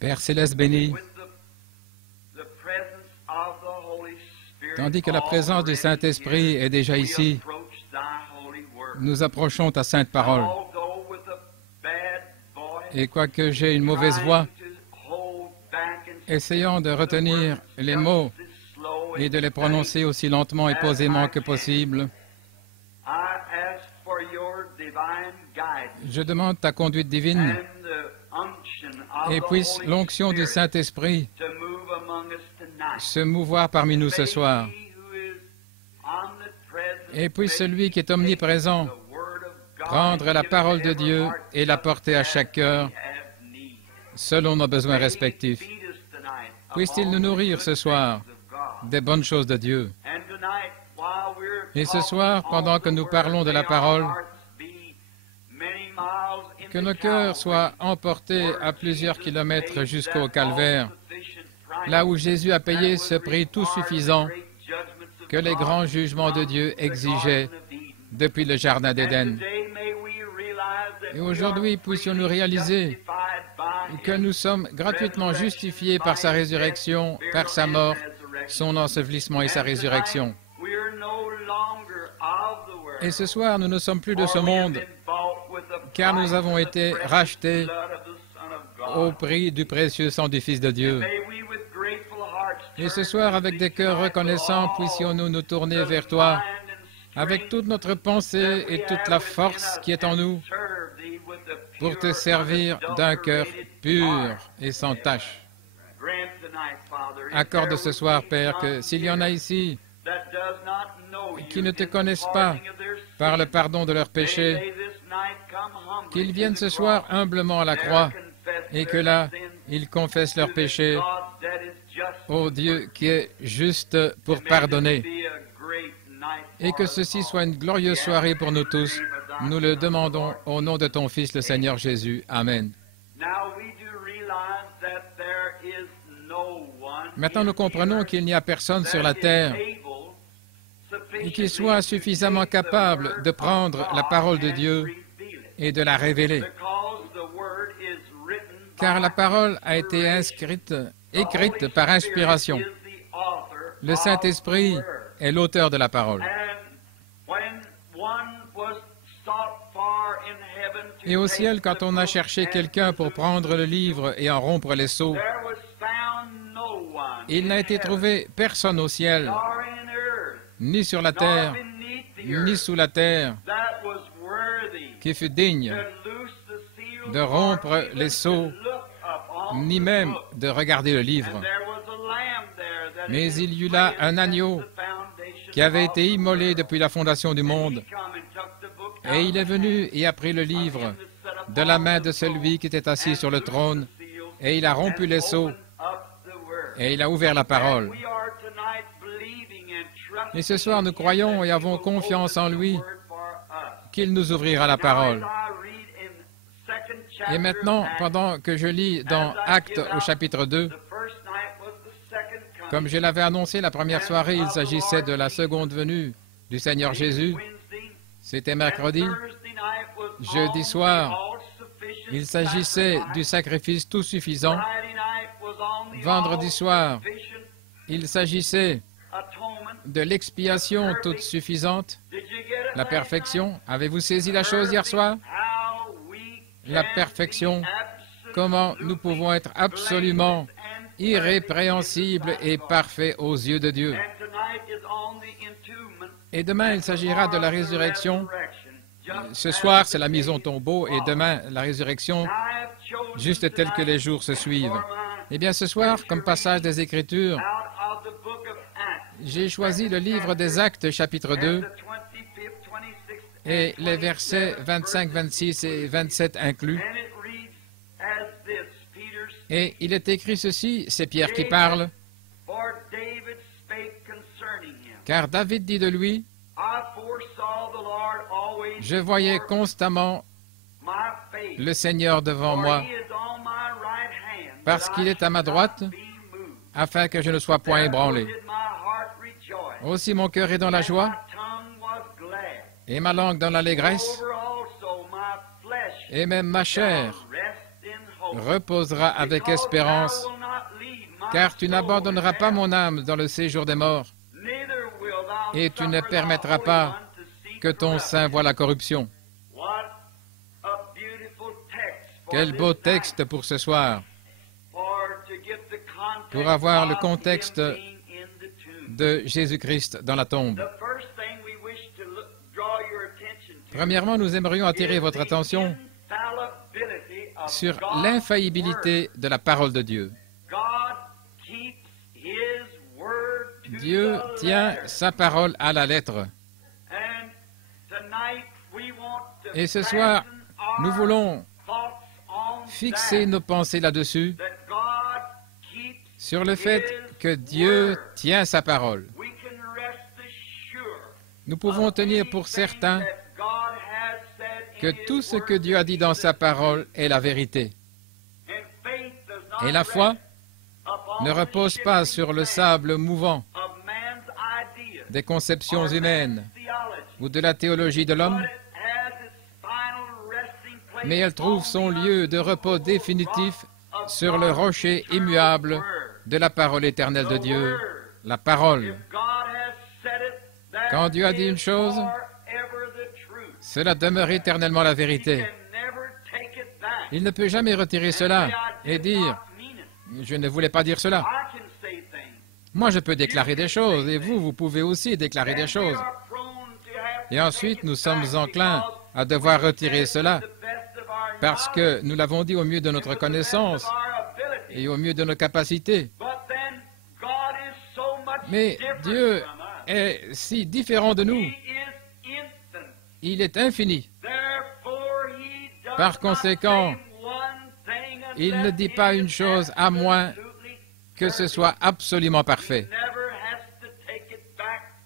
Père Céleste béni, tandis que la présence du Saint-Esprit est déjà ici, nous approchons ta sainte parole. Et quoique j'ai une mauvaise voix, essayons de retenir les mots et de les prononcer aussi lentement et posément que possible. Je demande ta conduite divine et puisse l'onction du Saint-Esprit se mouvoir parmi nous ce soir. Et puisse celui qui est omniprésent prendre la parole de Dieu et la porter à chaque cœur selon nos besoins respectifs. Puisse-t-il nous nourrir ce soir des bonnes choses de Dieu. Et ce soir, pendant que nous parlons de la parole, que nos cœurs soient emportés à plusieurs kilomètres jusqu'au calvaire, là où Jésus a payé ce prix tout suffisant que les grands jugements de Dieu exigeaient depuis le Jardin d'Éden. Et aujourd'hui, puissions-nous réaliser que nous sommes gratuitement justifiés par sa résurrection, par sa mort, son ensevelissement et sa résurrection. Et ce soir, nous ne sommes plus de ce monde, car nous avons été rachetés au prix du précieux sang du Fils de Dieu. Et ce soir, avec des cœurs reconnaissants, puissions-nous nous tourner vers toi, avec toute notre pensée et toute la force qui est en nous, pour te servir d'un cœur pur et sans tache. Accorde ce soir, Père, que s'il y en a ici qui ne te connaissent pas par le pardon de leurs péchés, qu'ils viennent ce soir humblement à la croix et que là, ils confessent leurs péchés au Dieu qui est juste pour pardonner. Et que ceci soit une glorieuse soirée pour nous tous. Nous le demandons au nom de ton Fils, le Seigneur Jésus. Amen. Maintenant, nous comprenons qu'il n'y a personne sur la terre et qui soit suffisamment capable de prendre la parole de Dieu et de la révéler. Car la parole a été écrite par inspiration. Le Saint-Esprit est l'auteur de la parole. Et au ciel, quand on a cherché quelqu'un pour prendre le livre et en rompre les sceaux, il n'a été trouvé personne au ciel, ni sur la terre, ni sous la terre, qui fut digne de rompre les sceaux, ni même de regarder le livre. Mais il y eut là un agneau qui avait été immolé depuis la fondation du monde. Et il est venu et a pris le livre de la main de celui qui était assis sur le trône, et il a rompu les sceaux, et il a ouvert la parole. Et ce soir, nous croyons et avons confiance en lui qu'il nous ouvrira la parole. Et maintenant, pendant que je lis dans Actes au chapitre 2, comme je l'avais annoncé la première soirée, il s'agissait de la seconde venue du Seigneur Jésus. C'était mercredi. Jeudi soir, il s'agissait du sacrifice tout suffisant. Vendredi soir, il s'agissait de l'expiation toute suffisante, la perfection. Avez-vous saisi la chose hier soir? La perfection. Comment nous pouvons être absolument irrépréhensibles et parfaits aux yeux de Dieu. Et demain, il s'agira de la résurrection. Ce soir, c'est la mise au tombeau, et demain, la résurrection, juste telle que les jours se suivent. Eh bien, ce soir, comme passage des Écritures, j'ai choisi le livre des Actes, chapitre 2, et les versets 25, 26 et 27 inclus. Et il est écrit ceci, c'est Pierre qui parle, car David dit de lui, « Je voyais constamment le Seigneur devant moi, parce qu'il est à ma droite, afin que je ne sois point ébranlé. Aussi mon cœur est dans la joie, et ma langue dans l'allégresse, et même ma chair reposera avec espérance, car tu n'abandonneras pas mon âme dans le séjour des morts, et tu ne permettras pas que ton sein voie la corruption. Quel beau texte pour ce soir, pour avoir le contexte de Jésus-Christ dans la tombe. Premièrement, nous aimerions attirer votre attention sur l'infaillibilité de la parole de Dieu. Dieu tient sa parole à la lettre. Et ce soir, nous voulons fixer nos pensées là-dessus, sur le fait que Dieu tient sa parole. Nous pouvons tenir pour certain que tout ce que Dieu a dit dans sa parole est la vérité. Et la foi ne repose pas sur le sable mouvant des conceptions humaines ou de la théologie de l'homme, mais elle trouve son lieu de repos définitif sur le rocher immuable de la parole éternelle de Dieu, la parole. Quand Dieu a dit une chose, cela demeure éternellement la vérité. Il ne peut jamais retirer cela et dire « Je ne voulais pas dire cela ». Moi, je peux déclarer des choses, et vous pouvez aussi déclarer des choses. Et ensuite, nous sommes enclins à devoir retirer cela, parce que nous l'avons dit au mieux de notre connaissance et au mieux de nos capacités. Mais Dieu est si différent de nous. Il est infini. Par conséquent, il ne dit pas une chose à moins que ce soit absolument parfait.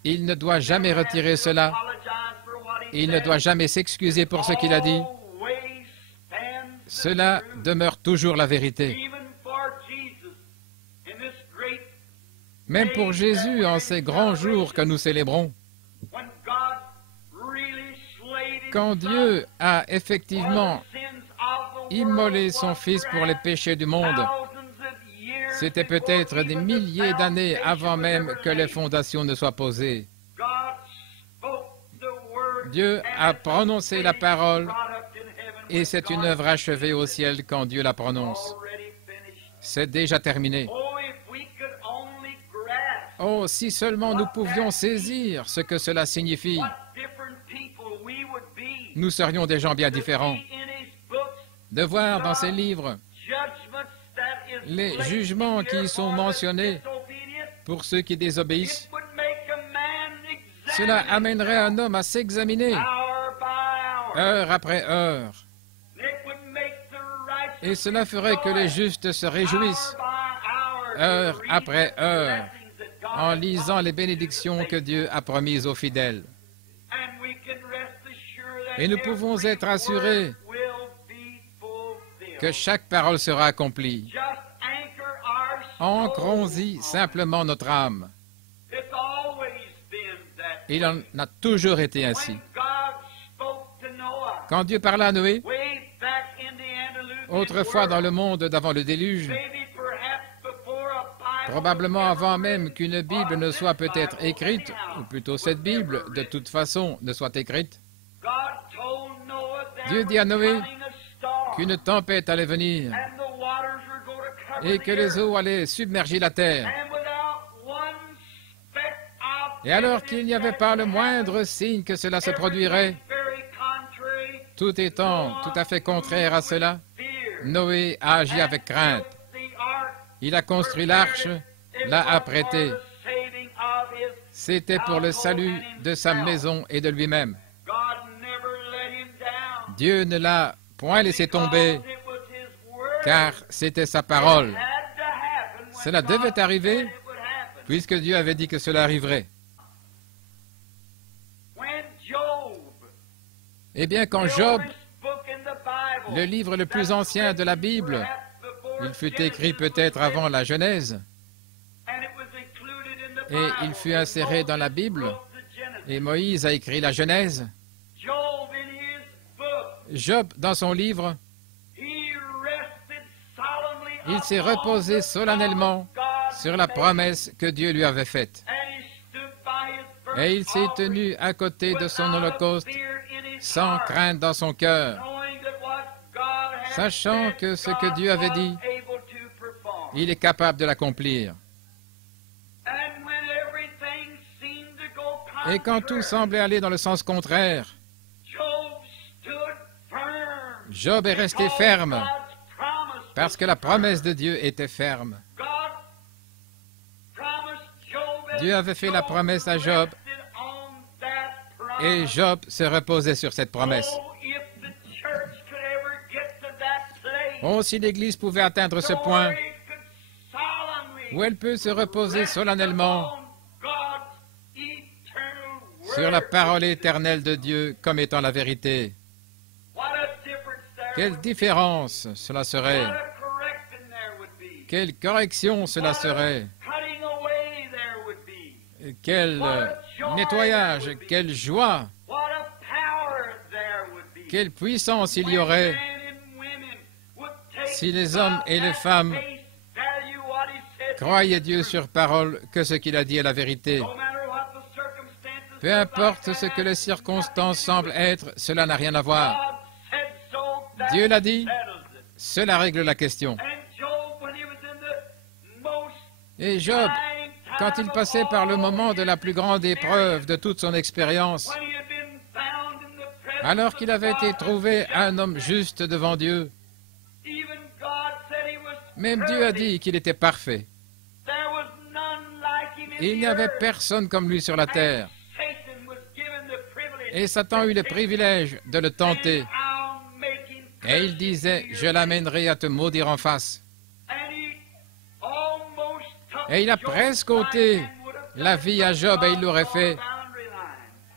Il ne doit jamais retirer cela. Il ne doit jamais s'excuser pour ce qu'il a dit. Cela demeure toujours la vérité. Même pour Jésus, en ces grands jours que nous célébrons, quand Dieu a effectivement immolé son Fils pour les péchés du monde, c'était peut-être des milliers d'années avant même que les fondations ne soient posées. Dieu a prononcé la parole et c'est une œuvre achevée au ciel quand Dieu la prononce. C'est déjà terminé. Oh, si seulement nous pouvions saisir ce que cela signifie, nous serions des gens bien différents. De voir dans ces livres les jugements qui y sont mentionnés pour ceux qui désobéissent, cela amènerait un homme à s'examiner heure après heure. Et cela ferait que les justes se réjouissent heure après heure en lisant les bénédictions que Dieu a promises aux fidèles. Et nous pouvons être assurés que chaque parole sera accomplie. Ancrons-y simplement notre âme. Il en a toujours été ainsi. Quand Dieu parla à Noé, autrefois dans le monde d'avant le déluge, probablement avant même qu'une Bible ne soit peut-être écrite, ou plutôt cette Bible, de toute façon, ne soit écrite, Dieu dit à Noé qu'une tempête allait venir et que les eaux allaient submerger la terre. Et alors qu'il n'y avait pas le moindre signe que cela se produirait, tout étant tout à fait contraire à cela, Noé a agi avec crainte. Il a construit l'arche, l'a apprêtée. C'était pour le salut de sa maison et de lui-même. Dieu ne l'a point laissé tomber, car c'était sa parole. Cela devait arriver, puisque Dieu avait dit que cela arriverait. Eh bien, quand Job, le livre le plus ancien de la Bible, il fut écrit peut-être avant la Genèse, et il fut inséré dans la Bible, et Moïse a écrit la Genèse. Job, dans son livre, Il s'est reposé solennellement sur la promesse que Dieu lui avait faite. Et il s'est tenu à côté de son holocauste sans crainte dans son cœur, sachant que ce que Dieu avait dit, il est capable de l'accomplir. Et quand tout semblait aller dans le sens contraire, Job est resté ferme, parce que la promesse de Dieu était ferme. Dieu avait fait la promesse à Job, et Job se reposait sur cette promesse. Oh, si l'Église pouvait atteindre ce point, où elle peut se reposer solennellement sur la parole éternelle de Dieu comme étant la vérité. Quelle différence cela serait! Quelle correction cela serait! Quel nettoyage, quelle joie, quelle puissance il y aurait si les hommes et les femmes croyaient Dieu sur parole que ce qu'il a dit est la vérité. Peu importe ce que les circonstances semblent être, cela n'a rien à voir. Dieu l'a dit, cela règle la question. Et Job, quand il passait par le moment de la plus grande épreuve de toute son expérience, alors qu'il avait été trouvé un homme juste devant Dieu, même Dieu a dit qu'il était parfait. Il n'y avait personne comme lui sur la terre. Et Satan eut le privilège de le tenter. Et il disait, je l'amènerai à te maudire en face. Et il a presque ôté la vie à Job et il l'aurait fait.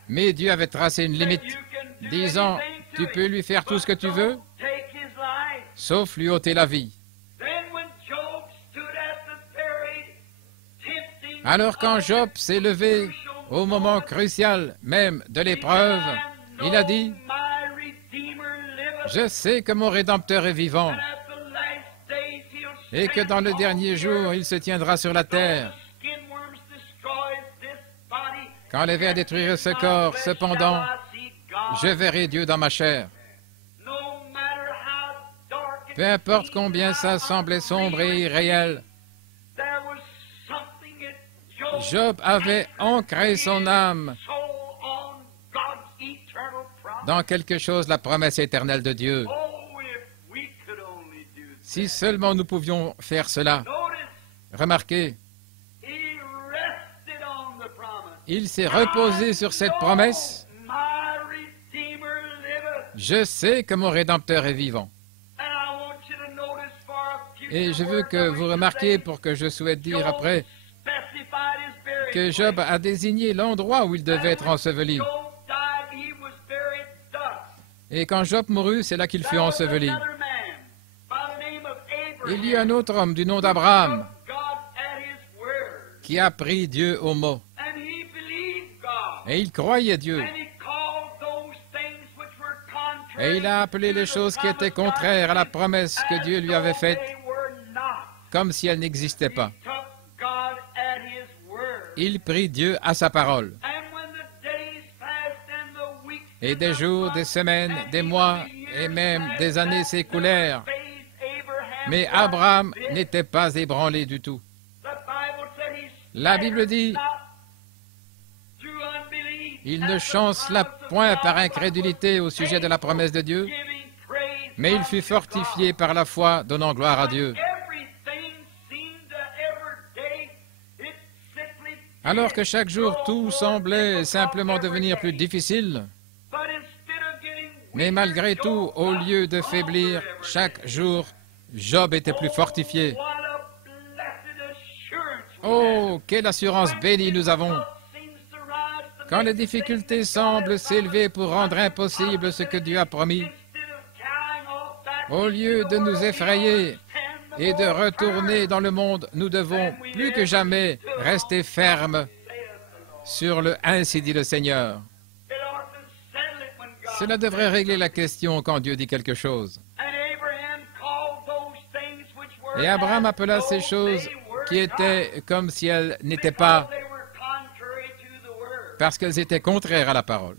Mais Dieu avait tracé une limite, disant, tu peux lui faire tout ce que tu veux, sauf lui ôter la vie. Alors quand Job s'est levé au moment crucial même de l'épreuve, il a dit, je sais que mon Rédempteur est vivant et que dans le dernier jour, il se tiendra sur la terre. Quand les vers détruiront ce corps, cependant, je verrai Dieu dans ma chair. Peu importe combien ça semblait sombre et irréel, Job avait ancré son âme dans quelque chose, la promesse éternelle de Dieu. Si seulement nous pouvions faire cela. Remarquez, il s'est reposé sur cette promesse. Je sais que mon Rédempteur est vivant. Et je veux que vous remarquiez, pour que je souhaite dire après, que Job a désigné l'endroit où il devait être enseveli. Et quand Job mourut, c'est là qu'il fut enseveli. Il y a un autre homme du nom d'Abraham qui a pris Dieu au mot. Et il croyait Dieu. Et il a appelé les choses qui étaient contraires à la promesse que Dieu lui avait faite comme si elles n'existaient pas. Il prit Dieu à sa parole. Et des jours, des semaines, des mois et même des années s'écoulèrent. Mais Abraham n'était pas ébranlé du tout. La Bible dit, il ne chancela point par incrédulité au sujet de la promesse de Dieu, mais il fut fortifié par la foi, donnant gloire à Dieu. Alors que chaque jour tout semblait simplement devenir plus difficile, mais malgré tout, au lieu de faiblir, chaque jour, Job était plus fortifié. Oh, quelle assurance bénie nous avons! Quand les difficultés semblent s'élever pour rendre impossible ce que Dieu a promis, au lieu de nous effrayer et de retourner dans le monde, nous devons plus que jamais rester fermes sur le « Ainsi dit le Seigneur ». Cela devrait régler la question quand Dieu dit quelque chose. Et Abraham appela ces choses qui étaient comme si elles n'étaient pas, parce qu'elles étaient contraires à la parole.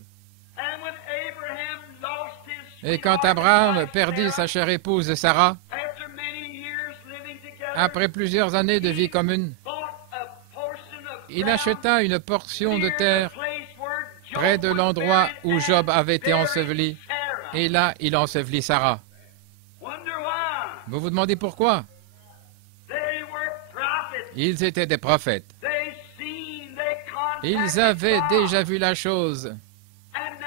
Et quand Abraham perdit sa chère épouse Sarah, après plusieurs années de vie commune, il acheta une portion de terre près de l'endroit où Job avait été enseveli, et là, il ensevelit Sarah. Vous vous demandez pourquoi? Ils étaient des prophètes. Ils avaient déjà vu la chose.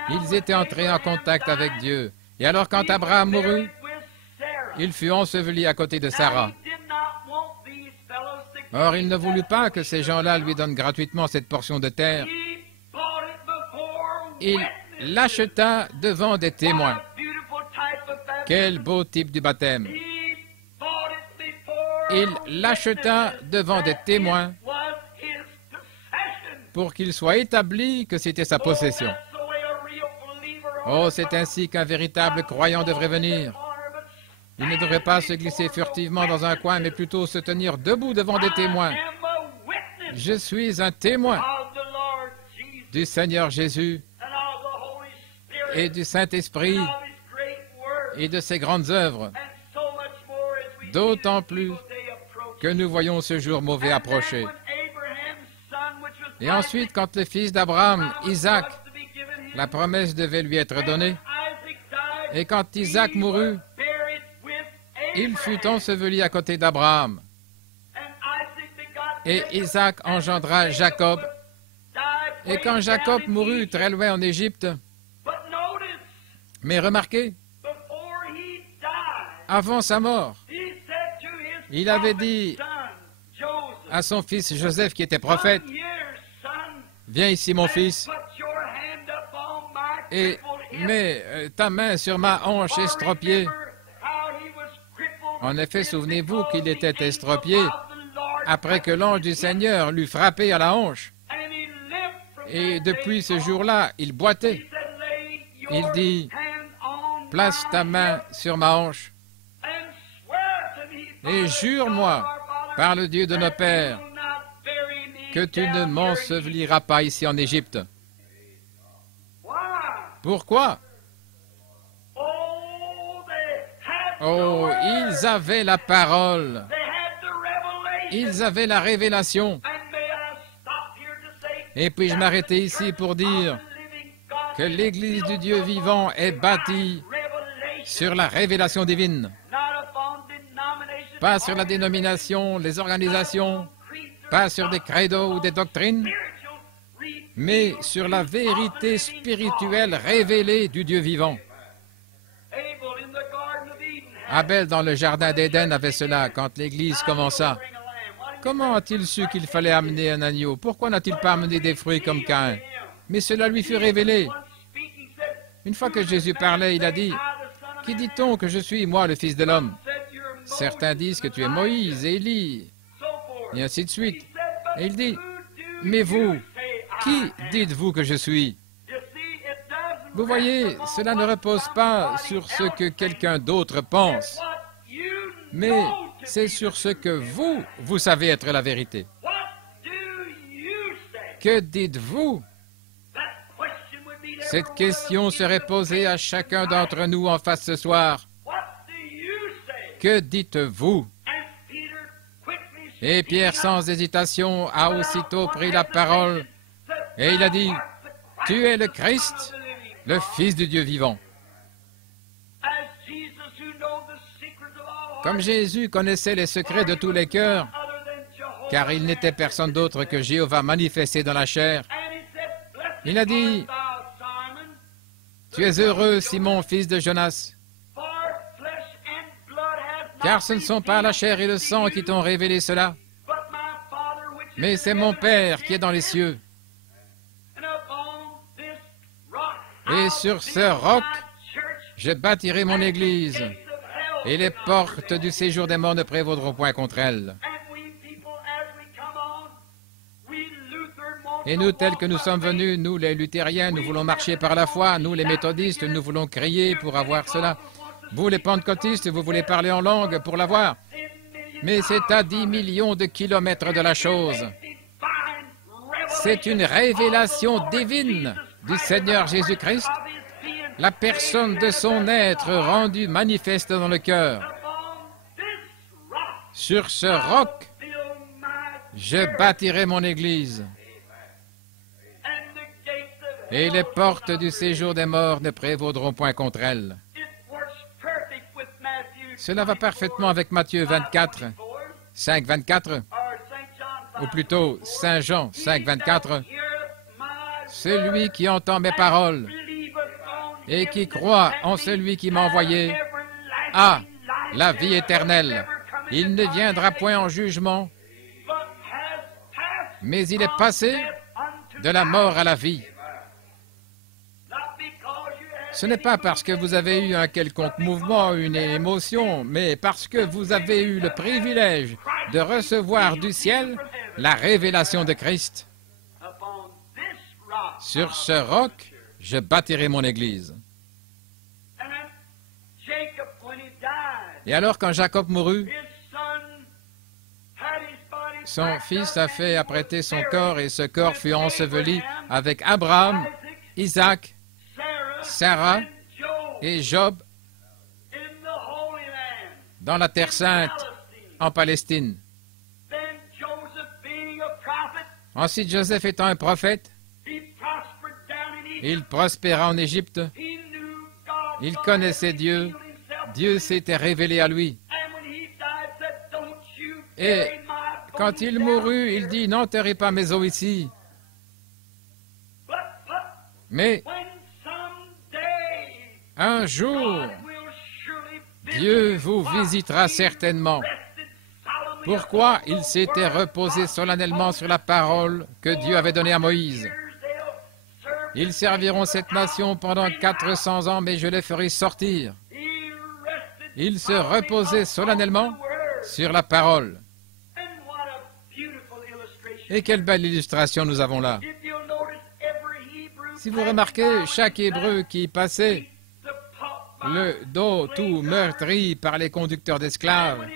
Ils étaient entrés en contact avec Dieu. Et alors, quand Abraham mourut, il fut enseveli à côté de Sarah. Or, il ne voulut pas que ces gens-là lui donnent gratuitement cette portion de terre. Il l'acheta devant des témoins. Quel beau type du baptême! Il l'acheta devant des témoins pour qu'il soit établi que c'était sa possession. Oh, c'est ainsi qu'un véritable croyant devrait venir. Il ne devrait pas se glisser furtivement dans un coin, mais plutôt se tenir debout devant des témoins. Je suis un témoin du Seigneur Jésus et du Saint-Esprit et de ses grandes œuvres, d'autant plus que nous voyons ce jour mauvais approcher. Et ensuite, quand le fils d'Abraham, Isaac, la promesse devait lui être donnée, et quand Isaac mourut, il fut enseveli à côté d'Abraham. Et Isaac engendra Jacob. Et quand Jacob mourut très loin en Égypte, mais remarquez, avant sa mort, il avait dit à son fils Joseph, qui était prophète, « Viens ici, mon fils, et mets ta main sur ma hanche estropiée. » En effet, souvenez-vous qu'il était estropié après que l'ange du Seigneur l'eut frappé à la hanche. Et depuis ce jour-là, il boitait. Il dit, « Place ta main sur ma hanche et jure-moi, par le Dieu de nos pères, que tu ne m'enseveliras pas ici en Égypte. » Pourquoi? Oh, ils avaient la parole. Ils avaient la révélation. Et puis-je m'arrêter ici pour dire que l'Église du Dieu vivant est bâtie sur la révélation divine. Pas sur la dénomination, les organisations, pas sur des credos ou des doctrines, mais sur la vérité spirituelle révélée du Dieu vivant. Abel, dans le jardin d'Éden, avait cela quand l'Église commença. Comment a-t-il su qu'il fallait amener un agneau? Pourquoi n'a-t-il pas amené des fruits comme Caïn? Mais cela lui fut révélé. Une fois que Jésus parlait, il a dit, « Qui dit-on que je suis, moi, le Fils de l'homme? » Certains disent que tu es Moïse, Élie, et ainsi de suite. Et il dit, « Mais vous, qui dites-vous que je suis? » Vous voyez, cela ne repose pas sur ce que quelqu'un d'autre pense, mais c'est sur ce que vous savez être la vérité. Que dites-vous? Cette question serait posée à chacun d'entre nous en face ce soir. Que dites-vous? Et Pierre, sans hésitation, a aussitôt pris la parole et il a dit, « Tu es le Christ, le Fils du Dieu vivant. » Comme Jésus connaissait les secrets de tous les cœurs, car il n'était personne d'autre que Jéhovah manifesté dans la chair, il a dit, « Tu es heureux, Simon, fils de Jonas, car ce ne sont pas la chair et le sang qui t'ont révélé cela, mais c'est mon Père qui est dans les cieux. Et sur ce roc, je bâtirai mon Église, et les portes du séjour des morts ne prévaudront point contre elle. » Et nous, tels que nous sommes venus, nous les luthériens, nous voulons marcher par la foi, nous les méthodistes, nous voulons crier pour avoir cela. Vous les pentecôtistes, vous voulez parler en langue pour l'avoir. mais c'est à 10 millions de kilomètres de la chose. C'est une révélation divine du Seigneur Jésus-Christ, la personne de son être rendue manifeste dans le cœur. Sur ce roc, je bâtirai mon Église, et les portes du séjour des morts ne prévaudront point contre elle. Cela va parfaitement avec Matthieu 24, 5, 24, ou plutôt Saint Jean 5, 24. Celui qui entend mes paroles et qui croit en celui qui m'a envoyé a la vie éternelle. Il ne viendra point en jugement, mais il est passé de la mort à la vie. Ce n'est pas parce que vous avez eu un quelconque mouvement, une émotion, mais parce que vous avez eu le privilège de recevoir du ciel la révélation de Christ. Sur ce roc, je bâtirai mon Église. Et alors, quand Jacob mourut, son fils a fait apprêter son corps, et ce corps fut enseveli avec Abraham, Isaac, Sarah et Job dans la Terre Sainte, en Palestine. Ensuite, Joseph étant un prophète, il prospéra en Égypte. Il connaissait Dieu. Dieu s'était révélé à lui. Et quand il mourut, il dit, « N'enterrez pas mes os ici. » Mais un jour, Dieu vous visitera certainement. Pourquoi? Il s'était reposé solennellement sur la parole que Dieu avait donnée à Moïse. Ils serviront cette nation pendant 400 ans, mais je les ferai sortir. Il se reposait solennellement sur la parole. Et quelle belle illustration nous avons là. Si vous remarquez, chaque Hébreu qui passait, le dos tout meurtri par les conducteurs d'esclaves,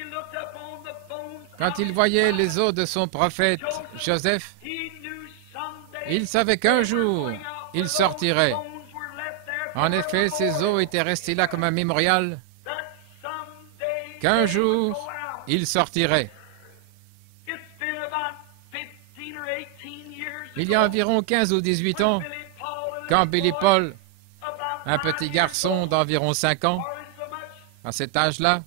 quand il voyait les os de son prophète Joseph, il savait qu'un jour, il sortirait. En effet, ces os étaient restés là comme un mémorial, qu'un jour, il sortirait. Il y a environ 15 ou 18 ans, quand Billy Paul, un petit garçon d'environ 5 ans, à cet âge-là,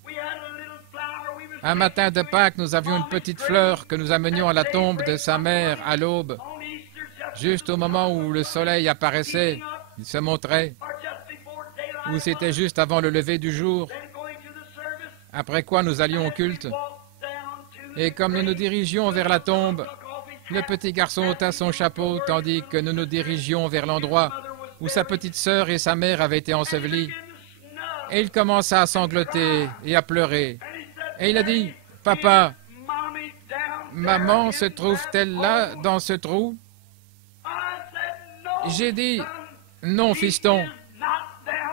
un matin de Pâques, nous avions une petite fleur que nous amenions à la tombe de sa mère à l'aube. Juste au moment où le soleil apparaissait, il se montrait, ou c'était juste avant le lever du jour, après quoi nous allions au culte. Et comme nous nous dirigions vers la tombe, le petit garçon ôta son chapeau, tandis que nous nous dirigions vers l'endroit où sa petite sœur et sa mère avaient été ensevelies. Et il commença à sangloter et à pleurer. Et il a dit, « Papa, maman se trouve-t-elle là, dans ce trou? » J'ai dit, « Non, fiston,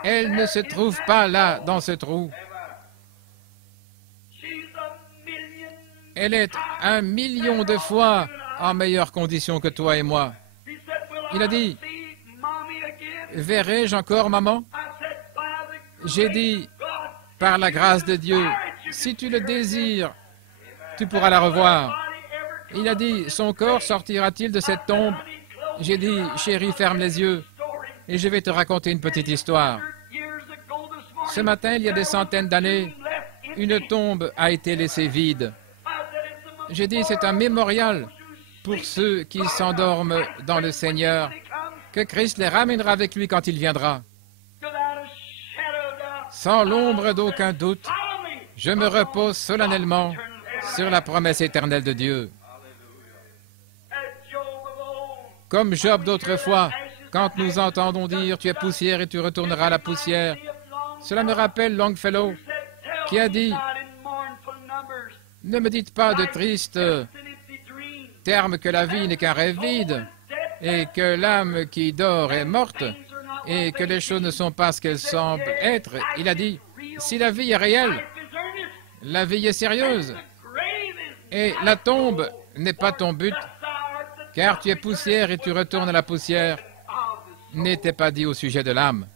elle ne se trouve pas là, dans ce trou. Elle est 1 million de fois en meilleure condition que toi et moi. » Il a dit, « Verrai-je encore maman? » J'ai dit, « Par la grâce de Dieu, si tu le désires, tu pourras la revoir. » Il a dit, « Son corps sortira-t-il de cette tombe? » J'ai dit, « Chérie, ferme les yeux et je vais te raconter une petite histoire. » Ce matin, il y a des centaines d'années, une tombe a été laissée vide. J'ai dit, c'est un mémorial pour ceux qui s'endorment dans le Seigneur, que Christ les ramènera avec lui quand il viendra. Sans l'ombre d'aucun doute, je me repose solennellement sur la promesse éternelle de Dieu. Comme Job d'autrefois, quand nous entendons dire « Tu es poussière et tu retourneras à la poussière », cela me rappelle Longfellow qui a dit « Ne me dites pas de tristes termes que la vie n'est qu'un rêve vide et que l'âme qui dort est morte et que les choses ne sont pas ce qu'elles semblent être. » Il a dit « Si la vie est réelle, la vie est sérieuse Et la tombe n'est pas ton but, car tu es poussière et tu retournes à la poussière, n'était pas dit au sujet de l'âme.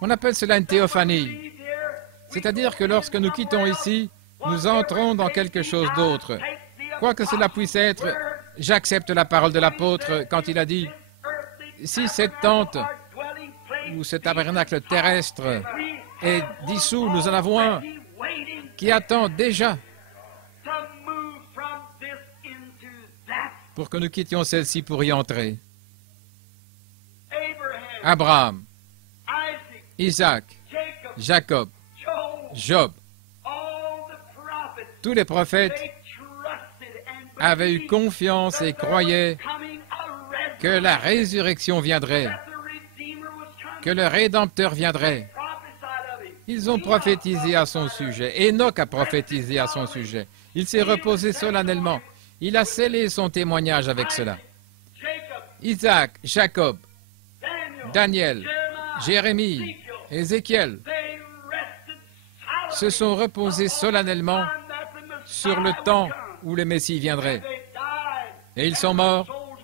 On appelle cela une théophanie. C'est-à-dire que lorsque nous quittons ici, nous entrons dans quelque chose d'autre. Quoi que cela puisse être, j'accepte la parole de l'apôtre quand il a dit « Si cette tente ou ce tabernacle terrestre est dissous, nous en avons un qui attend déjà pour que nous quittions celle-ci pour y entrer. » Abraham, Isaac, Jacob, Job, tous les prophètes avaient eu confiance et croyaient que la résurrection viendrait, que le Rédempteur viendrait. Ils ont prophétisé à son sujet. Enoch a prophétisé à son sujet. Il s'est reposé solennellement. Il a scellé son témoignage avec cela. Isaac, Jacob, Daniel, Jérémie, Ézéchiel se sont reposés solennellement sur le temps où le Messie viendrait. Et ils sont morts,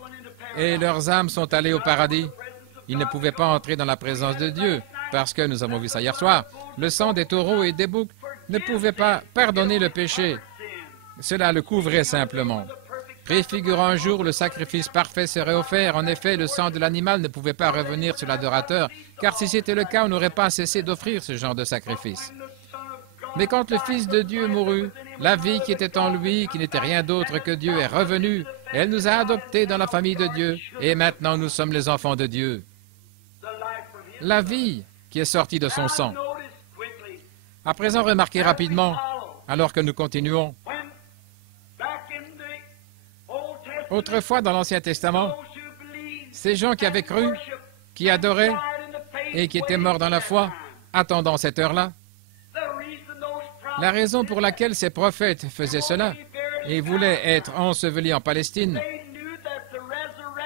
et leurs âmes sont allées au paradis. Ils ne pouvaient pas entrer dans la présence de Dieu, parce que, nous avons vu ça hier soir, le sang des taureaux et des boucs ne pouvait pas pardonner le péché. Cela le couvrait simplement. Préfigurant un jour, le sacrifice parfait serait offert. En effet, le sang de l'animal ne pouvait pas revenir sur l'adorateur, car si c'était le cas, on n'aurait pas cessé d'offrir ce genre de sacrifice. Mais quand le Fils de Dieu mourut, la vie qui était en lui, qui n'était rien d'autre que Dieu, est revenue. Elle nous a adoptés dans la famille de Dieu, et maintenant nous sommes les enfants de Dieu. La vie qui est sortie de son sang. À présent, remarquez rapidement, alors que nous continuons. Autrefois, dans l'Ancien Testament, ces gens qui avaient cru, qui adoraient et qui étaient morts dans la foi, attendant cette heure-là, la raison pour laquelle ces prophètes faisaient cela et voulaient être ensevelis en Palestine,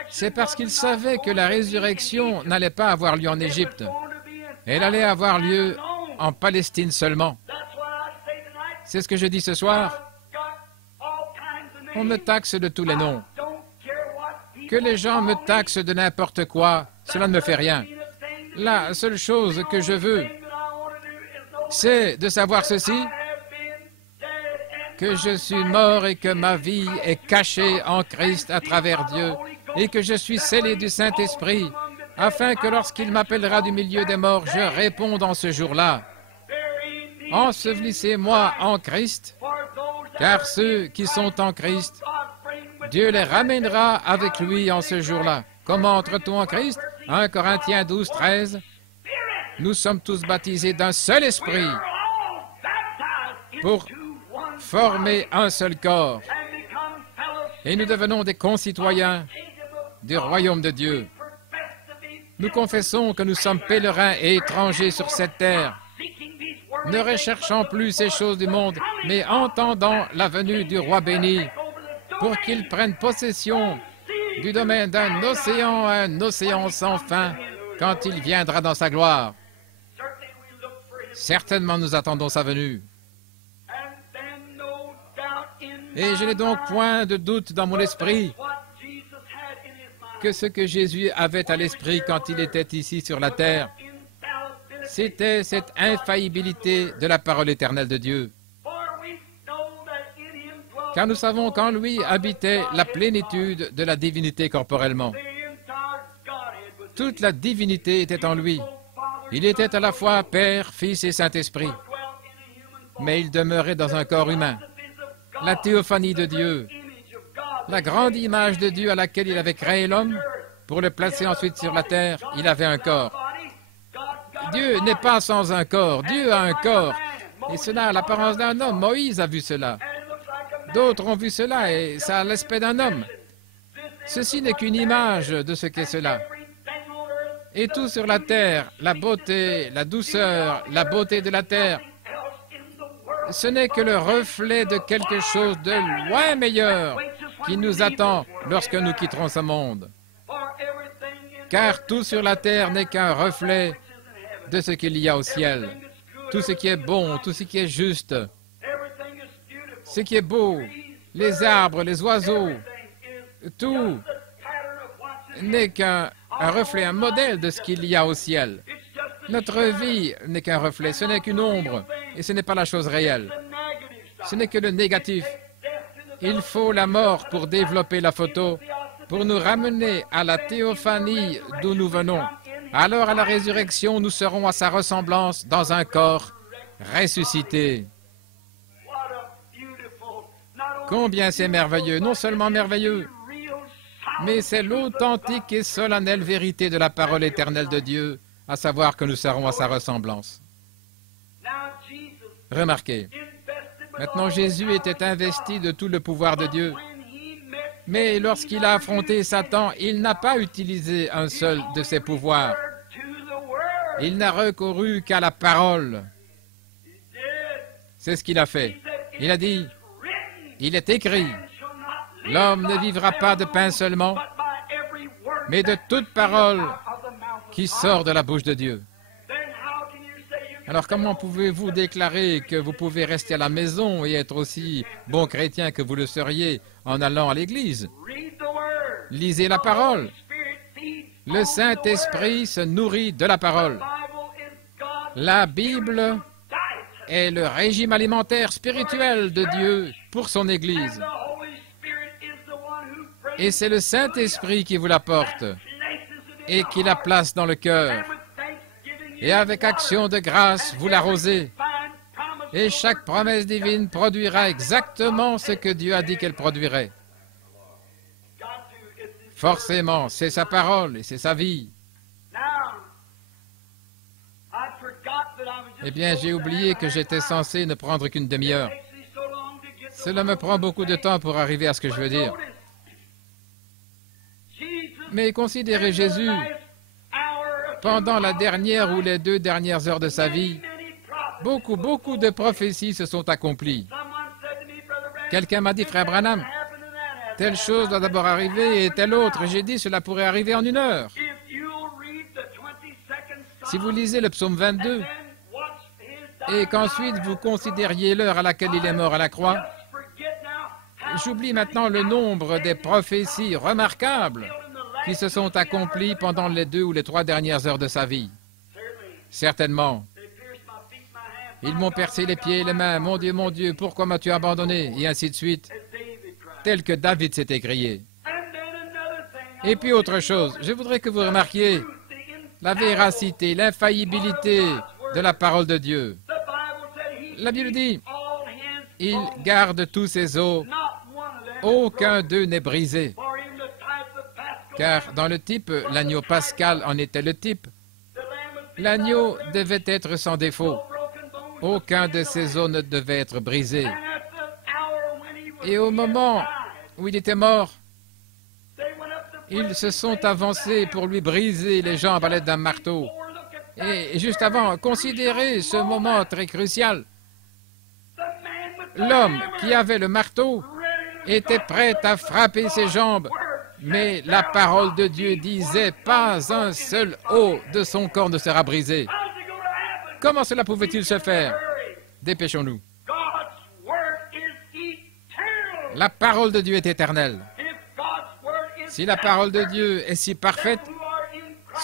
c'est parce qu'ils savaient que la résurrection n'allait pas avoir lieu en Égypte. Elle allait avoir lieu en Palestine seulement. C'est ce que je dis ce soir. On me taxe de tous les noms. Que les gens me taxent de n'importe quoi, cela ne me fait rien. La seule chose que je veux, c'est de savoir ceci, que je suis mort et que ma vie est cachée en Christ à travers Dieu, et que je suis scellé du Saint-Esprit, afin que lorsqu'il m'appellera du milieu des morts, je réponde en ce jour-là. Ensevelissez-moi en Christ, car ceux qui sont en Christ, Dieu les ramènera avec lui en ce jour-là. Comment entre-t-on en Christ? 1 Corinthiens 12, 13. Nous sommes tous baptisés d'un seul esprit pour former un seul corps. Et nous devenons des concitoyens du royaume de Dieu. Nous confessons que nous sommes pèlerins et étrangers sur cette terre, ne recherchant plus ces choses du monde, mais entendant la venue du roi béni, pour qu'il prenne possession du domaine d'un océan, un océan sans fin, quand il viendra dans sa gloire. Certainement, nous attendons sa venue. Et je n'ai donc point de doute dans mon esprit que ce que Jésus avait à l'esprit quand il était ici sur la terre, c'était cette infaillibilité de la parole éternelle de Dieu. Car nous savons qu'en lui habitait la plénitude de la divinité corporellement. Toute la divinité était en lui. Il était à la fois Père, Fils et Saint-Esprit. Mais il demeurait dans un corps humain. La théophanie de Dieu, la grande image de Dieu à laquelle il avait créé l'homme, pour le placer ensuite sur la terre, il avait un corps. Dieu n'est pas sans un corps, Dieu a un corps, et cela a l'apparence d'un homme. Moïse a vu cela. D'autres ont vu cela, et ça a l'aspect d'un homme. Ceci n'est qu'une image de ce qu'est cela. Et tout sur la terre, la beauté, la douceur, la beauté de la terre, ce n'est que le reflet de quelque chose de loin meilleur qui nous attend lorsque nous quitterons ce monde. Car tout sur la terre n'est qu'un reflet de ce qu'il y a au ciel. Tout ce qui est bon, tout ce qui est juste, ce qui est beau, les arbres, les oiseaux, tout n'est qu'un reflet, un modèle de ce qu'il y a au ciel. Notre vie n'est qu'un reflet, ce n'est qu'une ombre, et ce n'est pas la chose réelle. Ce n'est que le négatif. Il faut la mort pour développer la photo, pour nous ramener à la théophanie d'où nous venons. Alors à la résurrection, nous serons à sa ressemblance dans un corps ressuscité. Combien c'est merveilleux, non seulement merveilleux, mais c'est l'authentique et solennelle vérité de la parole éternelle de Dieu, à savoir que nous serons à sa ressemblance. Remarquez, maintenant Jésus était investi de tout le pouvoir de Dieu, mais lorsqu'il a affronté Satan, il n'a pas utilisé un seul de ses pouvoirs. Il n'a recouru qu'à la parole. C'est ce qu'il a fait. Il a dit, il est écrit, l'homme ne vivra pas de pain seulement, mais de toute parole qui sort de la bouche de Dieu. Alors comment pouvez-vous déclarer que vous pouvez rester à la maison et être aussi bon chrétien que vous le seriez en allant à l'église? Lisez la parole. Le Saint-Esprit se nourrit de la parole. La Bible est le régime alimentaire spirituel de Dieu pour son Église. Et c'est le Saint-Esprit qui vous l'apporte et qui la place dans le cœur. Et avec action de grâce, vous l'arrosez. Et chaque promesse divine produira exactement ce que Dieu a dit qu'elle produirait. Forcément, c'est sa parole et c'est sa vie. Eh bien, j'ai oublié que j'étais censé ne prendre qu'une demi-heure. Cela me prend beaucoup de temps pour arriver à ce que je veux dire. Mais considérez Jésus, pendant la dernière ou les 2 dernières heures de sa vie, beaucoup de prophéties se sont accomplies. Quelqu'un m'a dit, frère Branham, telle chose doit d'abord arriver et telle autre. J'ai dit, cela pourrait arriver en 1 heure. Si vous lisez le psaume 22, et qu'ensuite vous considériez l'heure à laquelle il est mort à la croix, j'oublie maintenant le nombre des prophéties remarquables qui se sont accomplies pendant les 2 ou les 3 dernières heures de sa vie. Certainement. Ils m'ont percé les pieds et les mains. Mon Dieu, pourquoi m'as-tu abandonné? Et ainsi de suite, tel que David s'est écrié. Et puis autre chose, je voudrais que vous remarquiez la véracité, l'infaillibilité de la parole de Dieu. La Bible dit, il garde tous ses os, aucun d'eux n'est brisé. Car dans le type, l'agneau pascal en était le type. L'agneau devait être sans défaut. Aucun de ses os ne devait être brisé. Et au moment où il était mort, ils se sont avancés pour lui briser les jambes à l'aide d'un marteau. Et juste avant, considérez ce moment très crucial. L'homme qui avait le marteau était prêt à frapper ses jambes, mais la parole de Dieu disait, pas un seul os de son corps ne sera brisé. Comment cela pouvait-il se faire? Dépêchons-nous. La parole de Dieu est éternelle. Si la parole de Dieu est si parfaite,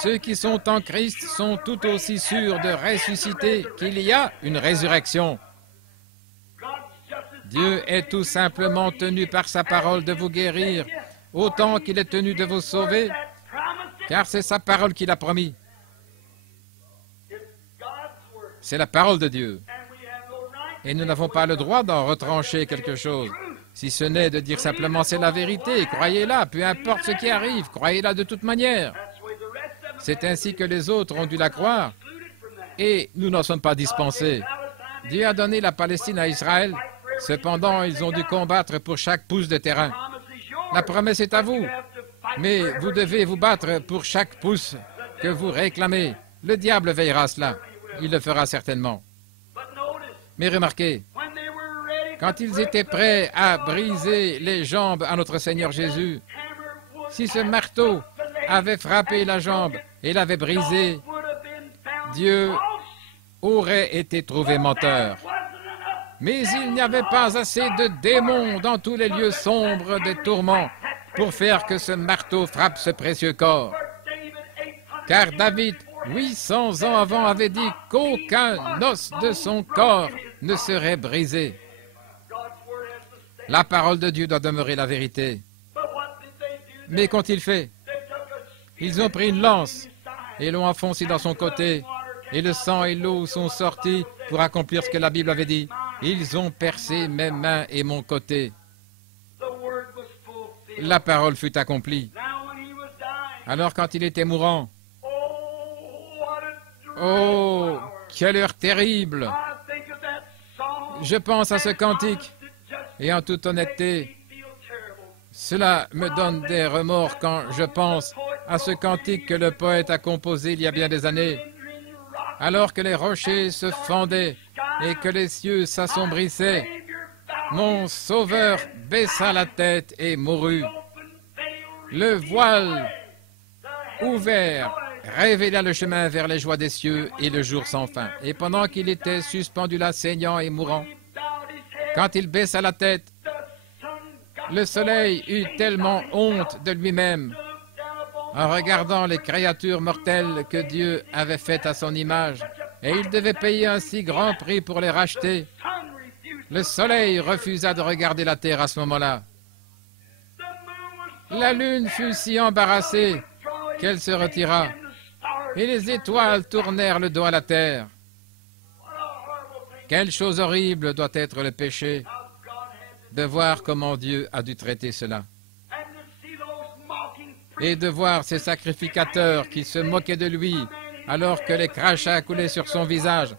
ceux qui sont en Christ sont tout aussi sûrs de ressusciter qu'il y a une résurrection. Dieu est tout simplement tenu par sa parole de vous guérir, autant qu'il est tenu de vous sauver, car c'est sa parole qu'il a promis. C'est la parole de Dieu. Et nous n'avons pas le droit d'en retrancher quelque chose, si ce n'est de dire simplement c'est la vérité, croyez-la, peu importe ce qui arrive, croyez-la de toute manière. C'est ainsi que les autres ont dû la croire, et nous n'en sommes pas dispensés. Dieu a donné la Palestine à Israël, cependant ils ont dû combattre pour chaque pouce de terrain. La promesse est à vous, mais vous devez vous battre pour chaque pouce que vous réclamez. Le diable veillera à cela, il le fera certainement. Mais remarquez, quand ils étaient prêts à briser les jambes à notre Seigneur Jésus, si ce marteau avait frappé la jambe et l'avait brisée, Dieu aurait été trouvé menteur. Mais il n'y avait pas assez de démons dans tous les lieux sombres des tourments pour faire que ce marteau frappe ce précieux corps. Car David, 800 ans avant, avait dit qu'aucun os de son corps ne serait brisé. La parole de Dieu doit demeurer la vérité. Mais qu'ont-ils fait? Ils ont pris une lance et l'ont enfoncée dans son côté, et le sang et l'eau sont sortis pour accomplir ce que la Bible avait dit. Ils ont percé mes mains et mon côté. La parole fut accomplie. Alors quand il était mourant, oh, quelle heure terrible! Je pense à ce cantique, et en toute honnêteté, cela me donne des remords quand je pense à ce cantique que le poète a composé il y a bien des années, alors que les rochers se fendaient et que les cieux s'assombrissaient. Mon Sauveur baissa la tête et mourut. Le voile ouvert révéla le chemin vers les joies des cieux et le jour sans fin. Et pendant qu'il était suspendu là, saignant et mourant, quand il baissa la tête, le soleil eut tellement honte de lui-même en regardant les créatures mortelles que Dieu avait faites à son image, et il devait payer un si grand prix pour les racheter. Le soleil refusa de regarder la terre à ce moment-là. La lune fut si embarrassée qu'elle se retira, et les étoiles tournèrent le dos à la terre. Quelle chose horrible doit être le péché, de voir comment Dieu a dû traiter cela. Et de voir ces sacrificateurs qui se moquaient de lui alors que les crachats coulaient sur son visage.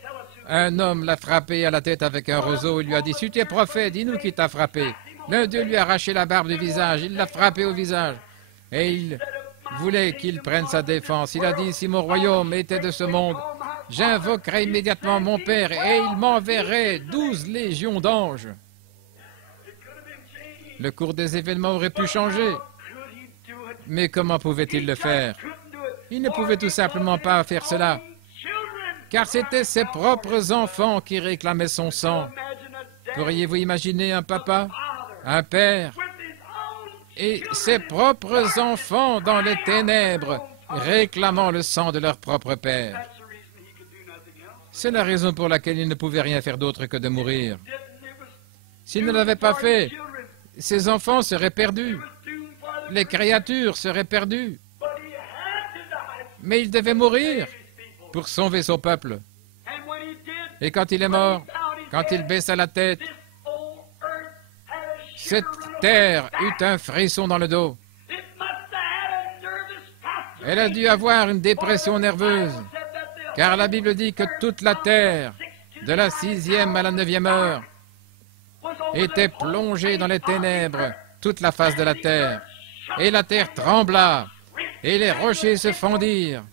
Un homme l'a frappé à la tête avec un roseau et lui a dit « Si tu es prophète, dis-nous qui t'a frappé. » L'un d'eux lui a arraché la barbe du visage, il l'a frappé au visage. Et il voulait qu'il prenne sa défense. Il a dit « Si mon royaume était de ce monde, j'invoquerais immédiatement mon Père et il m'enverrait 12 légions d'anges. » Le cours des événements aurait pu changer. Mais comment pouvait-il le faire? Il ne pouvait tout simplement pas faire cela, car c'étaient ses propres enfants qui réclamaient son sang. Pourriez-vous imaginer un papa, un père, et ses propres enfants dans les ténèbres, réclamant le sang de leur propre père? C'est la raison pour laquelle il ne pouvait rien faire d'autre que de mourir. S'il ne l'avait pas fait, ses enfants seraient perdus. Les créatures seraient perdues. Mais il devait mourir pour sauver son peuple. Et quand il est mort, quand il baissa la tête, cette terre eut un frisson dans le dos. Elle a dû avoir une dépression nerveuse, car la Bible dit que toute la terre, de la 6e à la 9e heure, était plongée dans les ténèbres, toute la face de la terre. Et la terre trembla, et les rochers se fendirent,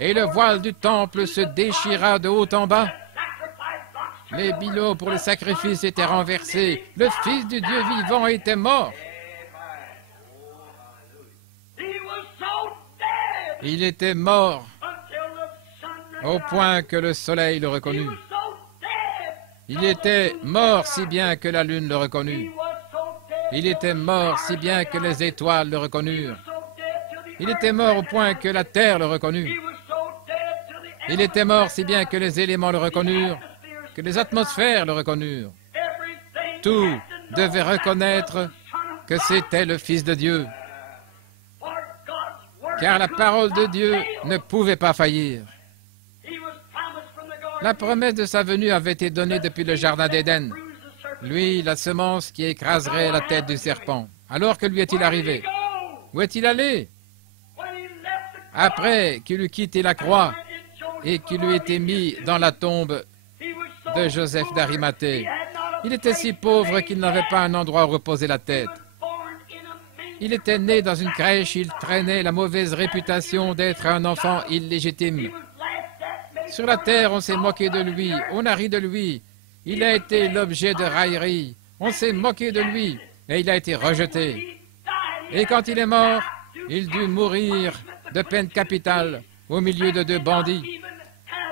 et le voile du temple se déchira de haut en bas. Les billots pour les sacrifices étaient renversés. Le Fils du Dieu vivant était mort. Il était mort au point que le soleil le reconnut. Il était mort si bien que la lune le reconnut. Il était mort si bien que les étoiles le reconnurent. Il était mort au point que la terre le reconnut. Il était mort si bien que les éléments le reconnurent, que les atmosphères le reconnurent. Tout devait reconnaître que c'était le Fils de Dieu, car la parole de Dieu ne pouvait pas faillir. La promesse de sa venue avait été donnée depuis le Jardin d'Éden. Lui, la semence qui écraserait la tête du serpent. Alors que lui est-il arrivé? Où est-il allé? Après qu'il eut quitté la croix et qu'il eut été mis dans la tombe de Joseph d'Arimathée, il était si pauvre qu'il n'avait pas un endroit où reposer la tête. Il était né dans une crèche, il traînait la mauvaise réputation d'être un enfant illégitime. Sur la terre, on s'est moqué de lui, on a ri de lui. Il a été l'objet de railleries. On s'est moqué de lui et il a été rejeté. Et quand il est mort, il dut mourir de peine capitale au milieu de 2 bandits.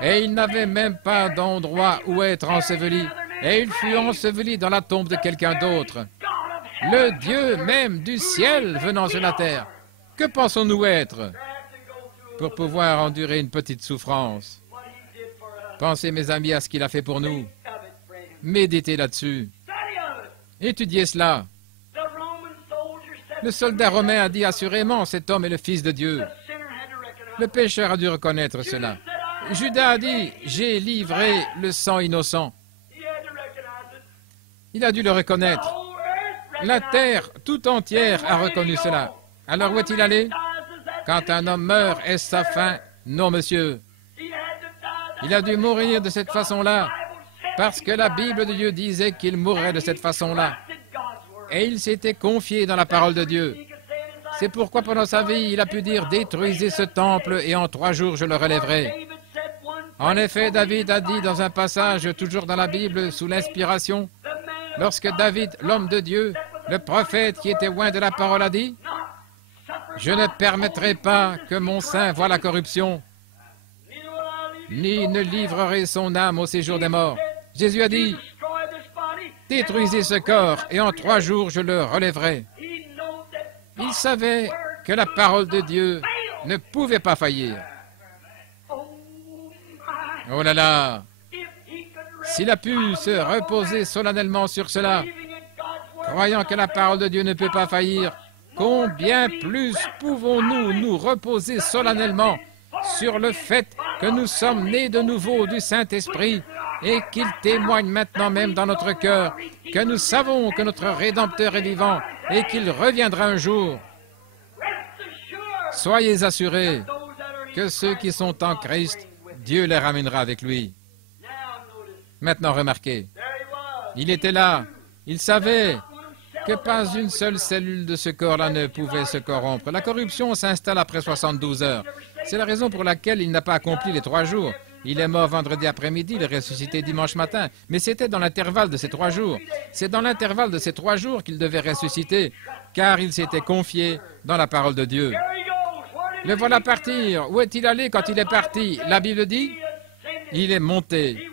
Et il n'avait même pas d'endroit où être enseveli. et il fut enseveli dans la tombe de quelqu'un d'autre. Le Dieu même du ciel venant sur la terre. Que pensons-nous être pour pouvoir endurer une petite souffrance? Pensez, mes amis, à ce qu'il a fait pour nous. Méditez là-dessus. Étudiez cela. Le soldat romain a dit assurément, cet homme est le Fils de Dieu. Le pécheur a dû reconnaître cela. Judas a dit, j'ai livré le sang innocent. Il a dû le reconnaître. La terre tout entière a reconnu cela. Alors où est-il allé? Quand un homme meurt, est-ce sa fin? Non, monsieur. Il a dû mourir de cette façon-là, parce que la Bible de Dieu disait qu'il mourrait de cette façon-là. Et il s'était confié dans la parole de Dieu. C'est pourquoi pendant sa vie, il a pu dire, détruisez ce temple et en 3 jours je le relèverai. En effet, David a dit dans un passage, toujours dans la Bible, sous l'inspiration, lorsque David, l'homme de Dieu, le prophète qui était loin de la parole, a dit, je ne permettrai pas que mon sein voie la corruption, ni ne livrerai son âme au séjour des morts. Jésus a dit, détruisez ce corps et en 3 jours je le relèverai. Il savait que la parole de Dieu ne pouvait pas faillir. Oh là là! S'il a pu se reposer solennellement sur cela, croyant que la parole de Dieu ne peut pas faillir, combien plus pouvons-nous nous reposer solennellement sur le fait que nous sommes nés de nouveau du Saint-Esprit et qu'il témoigne maintenant même dans notre cœur que nous savons que notre Rédempteur est vivant et qu'il reviendra un jour. Soyez assurés que ceux qui sont en Christ, Dieu les ramènera avec lui. Maintenant, remarquez, il était là, il savait que pas une seule cellule de ce corps-là ne pouvait se corrompre. La corruption s'installe après 72 heures. C'est la raison pour laquelle il n'a pas accompli les 3 jours. Il est mort vendredi après-midi, il est ressuscité dimanche matin. Mais c'était dans l'intervalle de ces 3 jours. C'est dans l'intervalle de ces 3 jours qu'il devait ressusciter, car il s'était confié dans la parole de Dieu. Le voilà partir. Où est-il allé quand il est parti? La Bible dit, il est monté.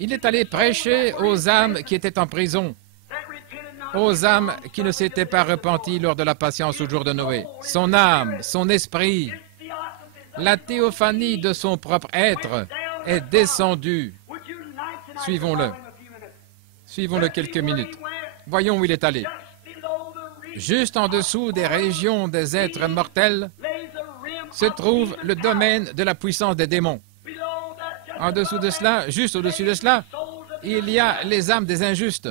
Il est allé prêcher aux âmes qui étaient en prison, aux âmes qui ne s'étaient pas repenties lors de la patience au jour de Noé. Son âme, son esprit, la théophanie de son propre être est descendue. Suivons-le. Suivons-le quelques minutes. Voyons où il est allé. Juste en dessous des régions des êtres mortels se trouve le domaine de la puissance des démons. En dessous de cela, juste au-dessus de cela, il y a les âmes des injustes.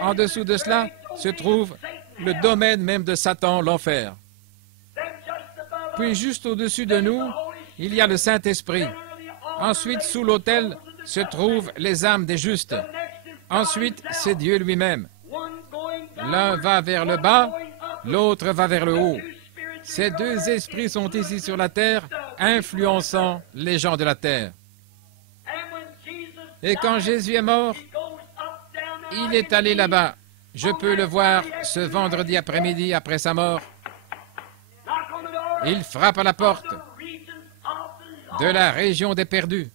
En dessous de cela se trouve le domaine même de Satan, l'enfer. Puis juste au-dessus de nous, il y a le Saint-Esprit. Ensuite, sous l'autel, se trouvent les âmes des justes. Ensuite, c'est Dieu lui-même. L'un va vers le bas, l'autre va vers le haut. Ces 2 esprits sont ici sur la terre, influençant les gens de la terre. Et quand Jésus est mort, il est allé là-bas. Je peux le voir ce vendredi après-midi après sa mort. Il frappe à la porte de la région des perdus.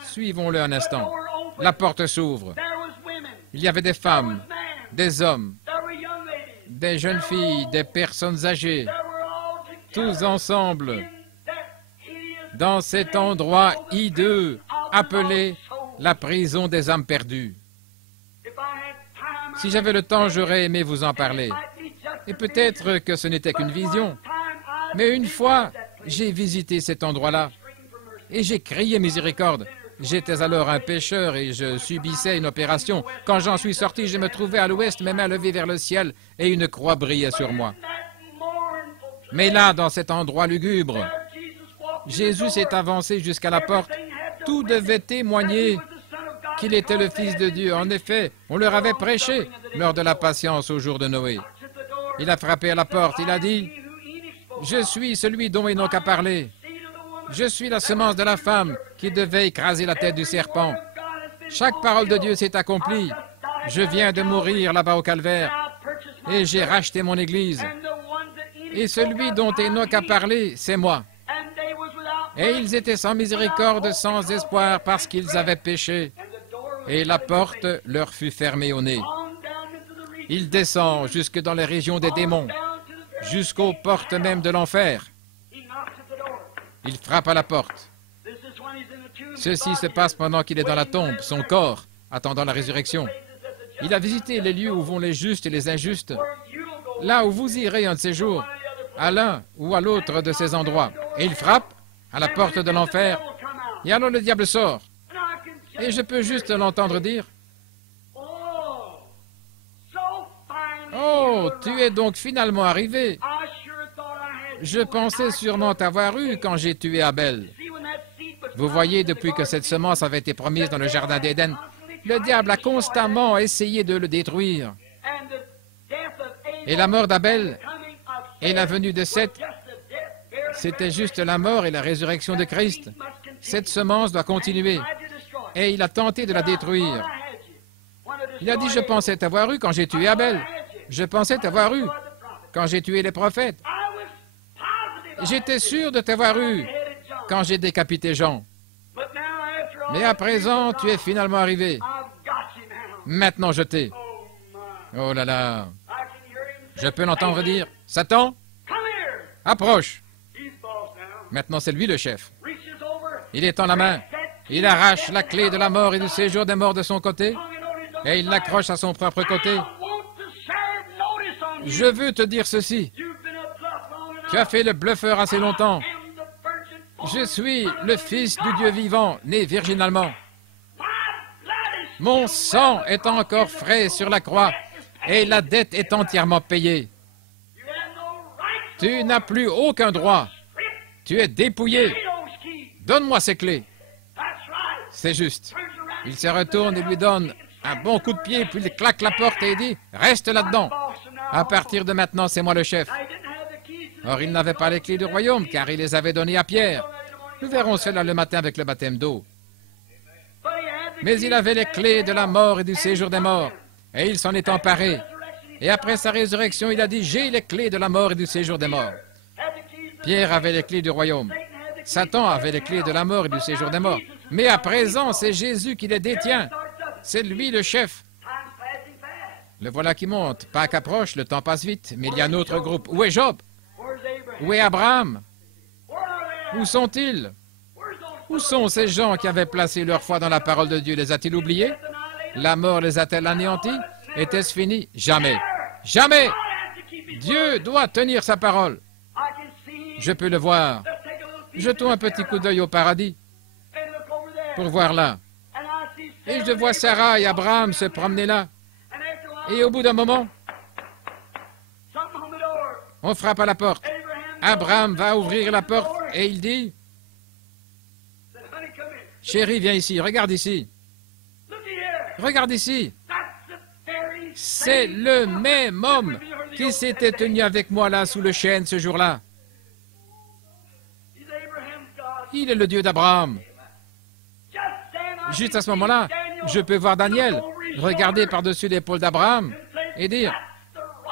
Suivons-le un instant. La porte s'ouvre. Il y avait des femmes, des hommes, des jeunes filles, des personnes âgées, tous ensemble, dans cet endroit hideux appelé la prison des âmes perdues. Si j'avais le temps, j'aurais aimé vous en parler. Et peut-être que ce n'était qu'une vision. Mais une fois, j'ai visité cet endroit-là et j'ai crié miséricorde. J'étais alors un pécheur et je subissais une opération. Quand j'en suis sorti, je me trouvais à l'ouest, mes mains levées vers le ciel et une croix brillait sur moi. Mais là, dans cet endroit lugubre, Jésus s'est avancé jusqu'à la porte. Tout devait témoigner qu'il était le Fils de Dieu. En effet, on leur avait prêché lors de la patience au jour de Noé. Il a frappé à la porte, il a dit, « Je suis celui dont Enoch a parlé. Je suis la semence de la femme qui devait écraser la tête du serpent. Chaque parole de Dieu s'est accomplie. Je viens de mourir là-bas au calvaire et j'ai racheté mon Église. Et celui dont Enoch a parlé, c'est moi. Et ils étaient sans miséricorde, sans espoir, parce qu'ils avaient péché. et la porte leur fut fermée au nez. Il descend jusque dans les régions des démons, jusqu'aux portes même de l'enfer. Il frappe à la porte. Ceci se passe pendant qu'il est dans la tombe, son corps, attendant la résurrection. Il a visité les lieux où vont les justes et les injustes, là où vous irez un de ces jours, à l'un ou à l'autre de ces endroits. Et il frappe à la porte de l'enfer, et alors le diable sort. Et je peux juste l'entendre dire, « Oh, tu es donc finalement arrivé. Je pensais sûrement t'avoir eu quand j'ai tué Abel. » Vous voyez, depuis que cette semence avait été promise dans le jardin d'Éden, le diable a constamment essayé de le détruire. Et la mort d'Abel et la venue de Seth, c'était juste la mort et la résurrection de Christ. Cette semence doit continuer. Et il a tenté de la détruire. Il a dit, je pensais t'avoir eu quand j'ai tué Abel. Je pensais t'avoir eu quand j'ai tué les prophètes. J'étais sûr de t'avoir eu quand j'ai décapité Jean. Mais à présent, tu es finalement arrivé. Maintenant, je t'ai. Oh là là. Je peux l'entendre dire, Satan, approche. Maintenant, c'est lui le chef. Il étend la main. Il arrache la clé de la mort et du séjour des morts de son côté et il l'accroche à son propre côté. Je veux te dire ceci. Tu as fait le bluffeur assez longtemps. Je suis le Fils du Dieu vivant, né virginalement. Mon sang est encore frais sur la croix et la dette est entièrement payée. Tu n'as plus aucun droit. Tu es dépouillé. Donne-moi ces clés. C'est juste. Il se retourne et lui donne un bon coup de pied, puis il claque la porte et dit, « Reste là-dedans. À partir de maintenant, c'est moi le chef. » Or, il n'avait pas les clés du royaume, car il les avait données à Pierre. Nous verrons cela le matin avec le baptême d'eau. Mais il avait les clés de la mort et du séjour des morts, et il s'en est emparé. Et après sa résurrection, il a dit, « J'ai les clés de la mort et du séjour des morts. » Pierre avait les clés du royaume. Satan avait les clés de la mort et du séjour des morts. Mais à présent, c'est Jésus qui les détient. C'est lui le chef. Le voilà qui monte. Pâques approche, le temps passe vite, mais il y a un autre groupe. Où est Job? Où est Abraham? Où sont-ils? Où sont ces gens qui avaient placé leur foi dans la parole de Dieu? Les a-t-il oubliés? La mort les a-t-elle anéantis? Était-ce fini? Jamais. Jamais! Dieu doit tenir sa parole. Je peux le voir. Jetons un petit coup d'œil au paradis pour voir là. Et je vois Sarah et Abraham se promener là. Et au bout d'un moment, on frappe à la porte. Abraham va ouvrir la porte et il dit, « Chérie, viens ici, regarde ici. Regarde ici. C'est le même homme qui s'était tenu avec moi là sous le chêne ce jour-là. Il est le Dieu d'Abraham. » Juste à ce moment-là, je peux voir Daniel regarder par-dessus l'épaule d'Abraham et dire,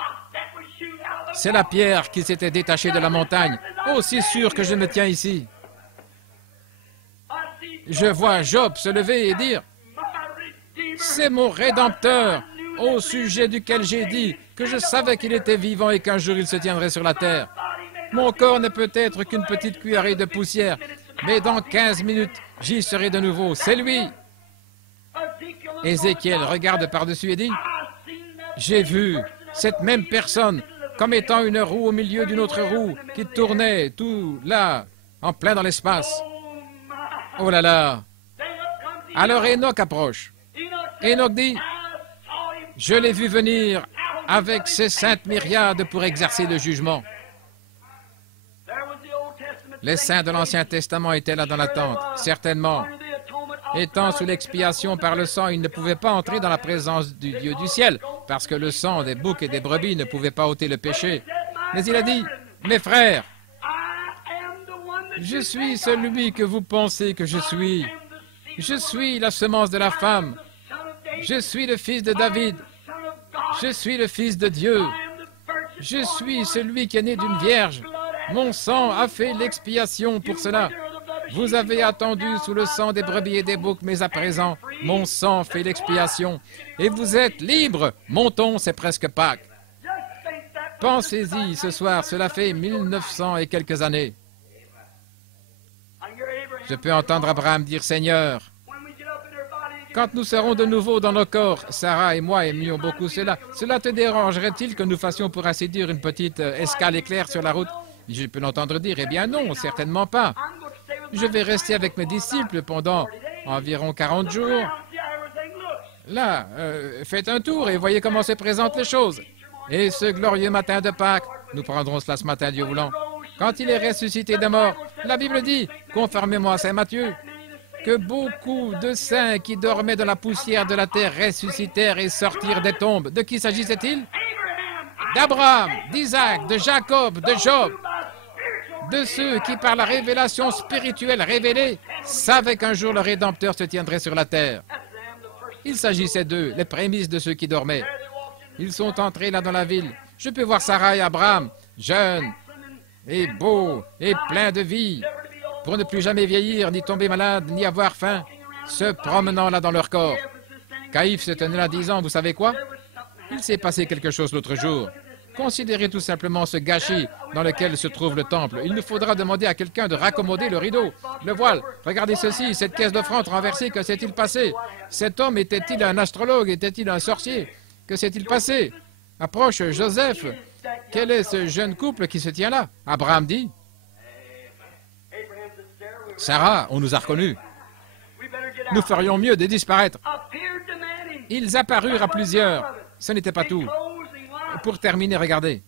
« C'est la pierre qui s'était détachée de la montagne, aussi sûr que je me tiens ici. » Je vois Job se lever et dire, « C'est mon Rédempteur, au sujet duquel j'ai dit que je savais qu'il était vivant et qu'un jour il se tiendrait sur la terre. Mon corps n'est peut-être qu'une petite cuillerée de poussière, mais dans 15 minutes, j'y serai de nouveau. C'est lui. » Ézéchiel regarde par-dessus et dit, « J'ai vu cette même personne comme étant une roue au milieu d'une autre roue qui tournait tout là, en plein dans l'espace. » Oh là là! Alors Enoch approche. Enoch dit, « Je l'ai vu venir avec ses saintes myriades pour exercer le jugement. » Les saints de l'Ancien Testament étaient là dans l'attente, certainement. Étant sous l'expiation par le sang, ils ne pouvaient pas entrer dans la présence du Dieu du ciel, parce que le sang des boucs et des brebis ne pouvait pas ôter le péché. Mais il a dit, « Mes frères, je suis celui que vous pensez que je suis. Je suis la semence de la femme. Je suis le fils de David. Je suis le fils de Dieu. Je suis celui qui est né d'une vierge. Mon sang a fait l'expiation pour cela. Vous avez attendu sous le sang des brebis et des boucs, mais à présent, mon sang fait l'expiation. Et vous êtes libres. Montons, c'est presque Pâques. Pensez-y ce soir, cela fait 1900 et quelques années. Je peux entendre Abraham dire, Seigneur, quand nous serons de nouveau dans nos corps, Sarah et moi aimions beaucoup cela. Cela te dérangerait-il que nous fassions, pour ainsi dire, une petite escale éclair sur la route? Je peux l'entendre dire, eh bien non, certainement pas. Je vais rester avec mes disciples pendant environ 40 jours. Là, faites un tour et voyez comment se présentent les choses. Et ce glorieux matin de Pâques, nous prendrons cela ce matin, Dieu voulant, quand il est ressuscité des morts, la Bible dit, conformément à Saint Matthieu, que beaucoup de saints qui dormaient dans la poussière de la terre ressuscitèrent et sortirent des tombes. De qui s'agissait-il? D'Abraham, d'Isaac, de Jacob, de Job, de ceux qui, par la révélation spirituelle révélée, savaient qu'un jour le Rédempteur se tiendrait sur la terre. Il s'agissait d'eux, les prémices de ceux qui dormaient. Ils sont entrés là dans la ville. Je peux voir Sarah et Abraham, jeunes et beaux et pleins de vie, pour ne plus jamais vieillir, ni tomber malade, ni avoir faim, se promenant là dans leur corps. Caïphe se tenait là disant, vous savez quoi? Il s'est passé quelque chose l'autre jour. Considérez tout simplement ce gâchis dans lequel se trouve le temple. Il nous faudra demander à quelqu'un de raccommoder le rideau, le voile. Regardez ceci, cette caisse d'offrande renversée, que s'est-il passé? Cet homme était-il un astrologue? Était-il un sorcier? Que s'est-il passé? Approche Joseph. Quel est ce jeune couple qui se tient là? Abraham dit. Sarah, on nous a reconnus. Nous ferions mieux de disparaître. Ils apparurent à plusieurs. Ce n'était pas tout. Pour terminer, regardez.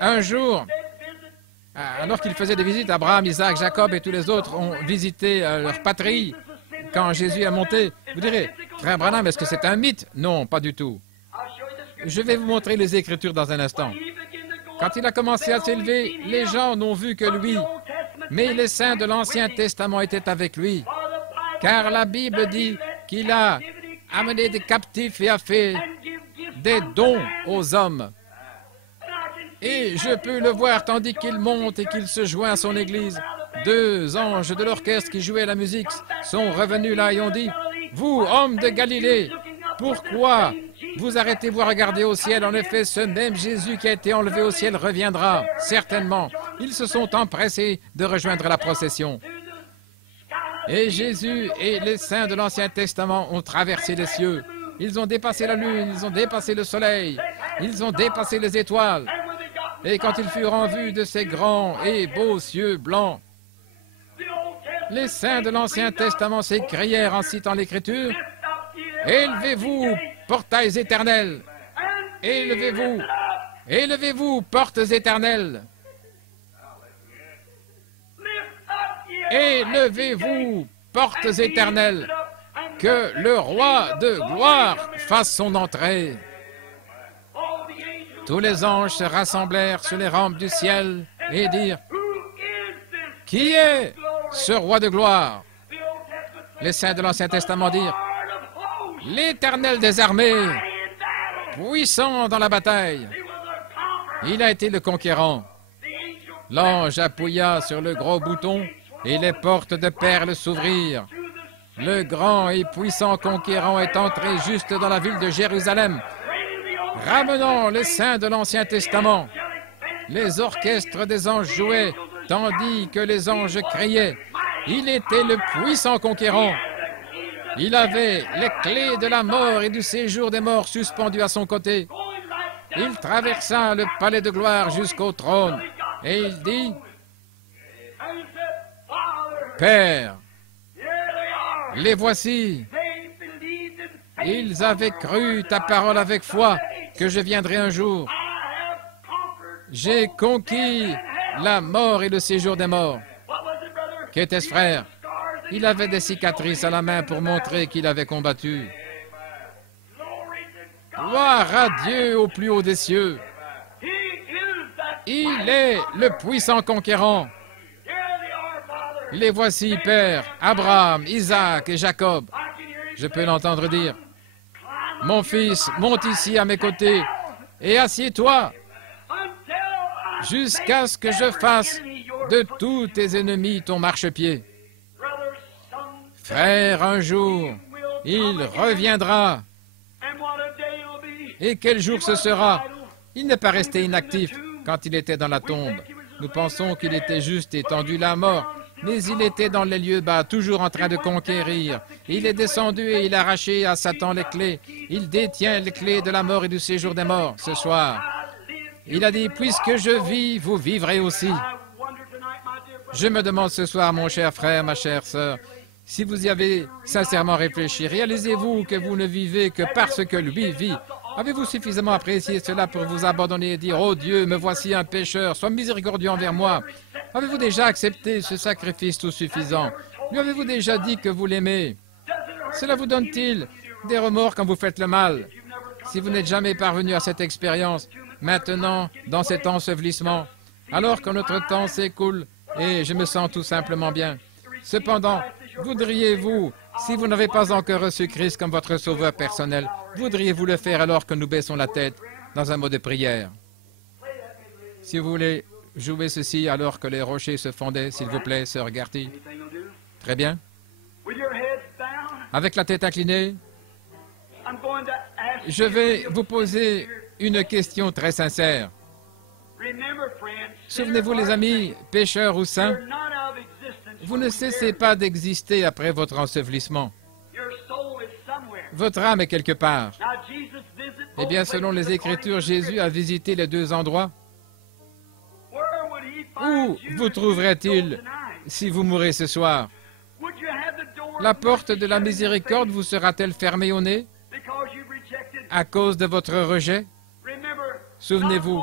Un jour, alors qu'ils faisaient des visites, Abraham, Isaac, Jacob et tous les autres ont visité leur patrie. Quand Jésus est monté, vous direz, frère Branham, est-ce que c'est un mythe? Non, pas du tout. Je vais vous montrer les Écritures dans un instant. Quand il a commencé à s'élever, les gens n'ont vu que lui. Mais les saints de l'Ancien Testament étaient avec lui. Car la Bible dit qu'il a amené des captifs et a fait des dons aux hommes. Et je peux le voir tandis qu'il monte et qu'il se joint à son église. Deux anges de l'orchestre qui jouaient la musique sont revenus là et ont dit, « Vous, hommes de Galilée, pourquoi vous arrêtez-vous à regarder au ciel? En effet, ce même Jésus qui a été enlevé au ciel reviendra, certainement. » Ils se sont empressés de rejoindre la procession. Et Jésus et les saints de l'Ancien Testament ont traversé les cieux. Ils ont dépassé la lune, ils ont dépassé le soleil, ils ont dépassé les étoiles. Et quand ils furent en vue de ces grands et beaux cieux blancs, les saints de l'Ancien Testament s'écrièrent en citant l'Écriture, « Élevez-vous, portails éternels! Élevez-vous! Élevez-vous, portes éternelles! Élevez-vous, portes éternelles! Que le roi de gloire fasse son entrée! » Tous les anges se rassemblèrent sur les rampes du ciel et dirent, « Qui est ce roi de gloire? » Les saints de l'Ancien Testament dirent, « L'Éternel des armées, puissant dans la bataille. » Il a été le conquérant. L'ange appuya sur le gros bouton et les portes de perles s'ouvrirent. Le grand et puissant conquérant est entré juste dans la ville de Jérusalem, ramenant les saints de l'Ancien Testament. Les orchestres des anges jouaient, tandis que les anges criaient. Il était le puissant conquérant. Il avait les clés de la mort et du séjour des morts suspendues à son côté. Il traversa le palais de gloire jusqu'au trône, et il dit, « Père, les voici. Ils avaient cru ta parole avec foi, que je viendrai un jour. J'ai conquis la mort et le séjour des morts. » Qu'était-ce, frère? Il avait des cicatrices à la main pour montrer qu'il avait combattu. Gloire à Dieu au plus haut des cieux. Il est le puissant conquérant. Les voici, Père, Abraham, Isaac et Jacob. Je peux l'entendre dire, « Mon fils, monte ici à mes côtés et assieds-toi jusqu'à ce que je fasse de tous tes ennemis ton marchepied. Frère, un jour, il reviendra. Et quel jour ce sera? Il n'est pas resté inactif quand il était dans la tombe. Nous pensons qu'il était juste étendu là mort, mais il était dans les lieux bas, toujours en train de conquérir. Il est descendu et il a arraché à Satan les clés. Il détient les clés de la mort et du séjour des morts ce soir. Il a dit, puisque je vis, vous vivrez aussi. Je me demande ce soir, mon cher frère, ma chère sœur, si vous y avez sincèrement réfléchi, réalisez-vous que vous ne vivez que parce que lui vit. Avez-vous suffisamment apprécié cela pour vous abandonner et dire, « Oh Dieu, me voici un pécheur, sois miséricordieux envers moi. » Avez-vous déjà accepté ce sacrifice tout suffisant? Lui avez-vous déjà dit que vous l'aimez? Cela vous donne-t-il des remords quand vous faites le mal? Si vous n'êtes jamais parvenu à cette expérience, maintenant, dans cet ensevelissement, alors que notre temps s'écoule et je me sens tout simplement bien. Cependant, voudriez-vous, si vous n'avez pas encore reçu Christ comme votre sauveur personnel, voudriez-vous le faire alors que nous baissons la tête dans un mot de prière? Si vous voulez jouer ceci alors que les rochers se fondaient, s'il vous plaît, sœur Gertie. Très bien. Avec la tête inclinée, je vais vous poser une question très sincère. Souvenez-vous, les amis, pécheurs ou saints, vous ne cessez pas d'exister après votre ensevelissement. Votre âme est quelque part. Eh bien, selon les Écritures, Jésus a visité les deux endroits. Où vous trouverait-il si vous mourrez ce soir? La porte de la miséricorde vous sera-t-elle fermée au nez à cause de votre rejet? Souvenez-vous,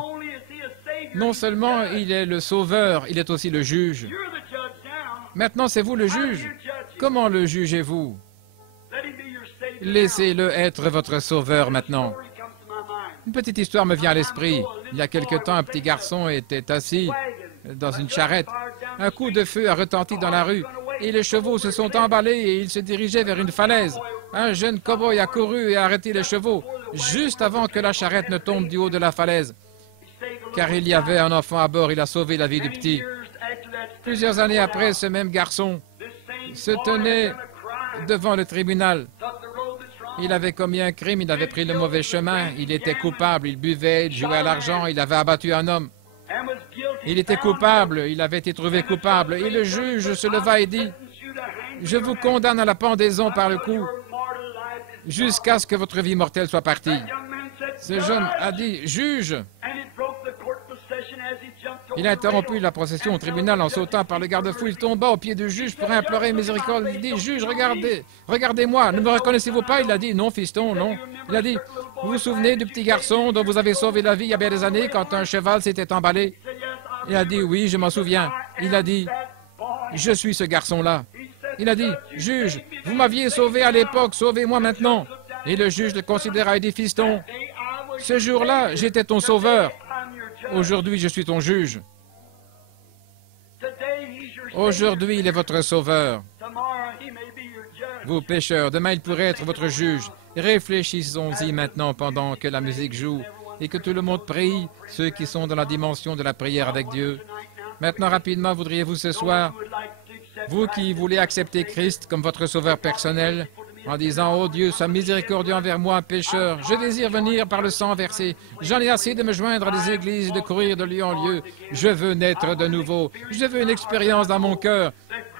non seulement il est le sauveur, il est aussi le juge. Maintenant, c'est vous le juge. Comment le jugez-vous? Laissez-le être votre sauveur maintenant. Une petite histoire me vient à l'esprit. Il y a quelque temps, un petit garçon était assis dans une charrette. Un coup de feu a retenti dans la rue et les chevaux se sont emballés et ils se dirigeaient vers une falaise. Un jeune cow-boy a couru et a arrêté les chevaux juste avant que la charrette ne tombe du haut de la falaise. Car il y avait un enfant à bord, il a sauvé la vie du petit. Plusieurs années après, ce même garçon se tenait devant le tribunal. Il avait commis un crime, il avait pris le mauvais chemin, il était coupable, il buvait, il jouait à l'argent, il avait abattu un homme. Il était coupable, il avait été trouvé coupable. Et le juge se leva et dit, « Je vous condamne à la pendaison par le cou jusqu'à ce que votre vie mortelle soit partie. » Ce jeune a dit, « Juge !» Il a interrompu la procession au tribunal en sautant par le garde-fou. Il tomba aux pieds du juge pour implorer miséricorde. Il dit, « Juge, regardez-moi, ne me reconnaissez-vous pas ?» Il a dit, « Non, fiston, non. » Il a dit, « Vous vous souvenez du petit garçon dont vous avez sauvé la vie il y a bien des années quand un cheval s'était emballé ?» Il a dit, « Oui, je m'en souviens. » Il a dit, « Je suis ce garçon-là. » Il a dit, « Juge, vous m'aviez sauvé à l'époque, sauvez-moi maintenant. » Et le juge le considéra et dit, « Fiston, ce jour-là, j'étais ton sauveur. Aujourd'hui, je suis ton juge. Aujourd'hui, il est votre sauveur. Vous, pécheurs, demain, il pourrait être votre juge. Réfléchissons-y maintenant pendant que la musique joue et que tout le monde prie, ceux qui sont dans la dimension de la prière avec Dieu. Maintenant, rapidement, voudriez-vous ce soir, vous qui voulez accepter Christ comme votre sauveur personnel, en disant, « Oh Dieu, sois miséricordieux envers moi, pécheur. Je désire venir par le sang versé. J'en ai assez de me joindre à des églises et de courir de lieu en lieu. Je veux naître de nouveau. Je veux une expérience dans mon cœur,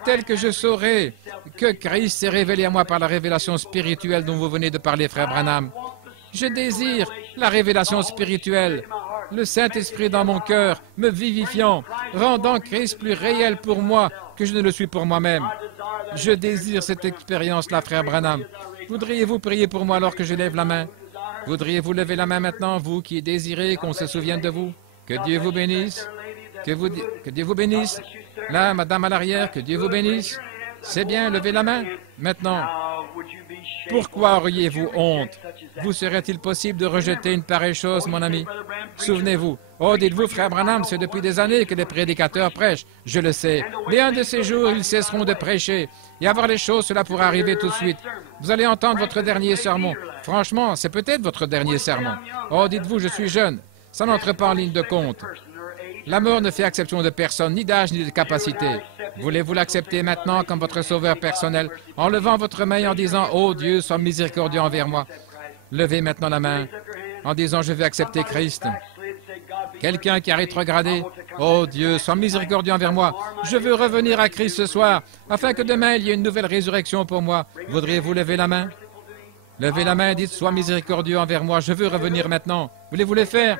telle que je saurai que Christ s'est révélé à moi par la révélation spirituelle dont vous venez de parler, frère Branham. Je désire la révélation spirituelle, le Saint-Esprit dans mon cœur, me vivifiant, rendant Christ plus réel pour moi que je ne le suis pour moi-même. Je désire cette expérience-là, frère Branham. Voudriez-vous prier pour moi alors que je lève la main? Voudriez-vous lever la main maintenant, vous qui désirez qu'on se souvienne de vous? Que Dieu vous bénisse. Que Dieu vous bénisse. Là, madame à l'arrière, que Dieu vous bénisse. C'est bien, levez la main. Maintenant, pourquoi auriez-vous honte? Vous serait-il possible de rejeter une pareille chose, mon ami? Souvenez-vous. Oh, dites-vous, frère Branham, c'est depuis des années que les prédicateurs prêchent. Je le sais. Mais un de ces jours, ils cesseront de prêcher. Et avoir les choses, cela pourra arriver tout de suite. Vous allez entendre votre dernier sermon. Franchement, c'est peut-être votre dernier sermon. Oh, dites-vous, je suis jeune. Ça n'entre pas en ligne de compte. La mort ne fait exception de personne, ni d'âge, ni de capacité. Voulez-vous l'accepter maintenant comme votre sauveur personnel, en levant votre main et en disant « Oh Dieu, sois miséricordieux envers moi ». Levez maintenant la main en disant « Je veux accepter Christ ». Quelqu'un qui a rétrogradé, « Oh Dieu, sois miséricordieux envers moi. Je veux revenir à Christ ce soir, afin que demain il y ait une nouvelle résurrection pour moi. Voudriez-vous lever la main? Levez la main et dites « Sois miséricordieux envers moi. Je veux revenir maintenant. » Voulez-vous le faire?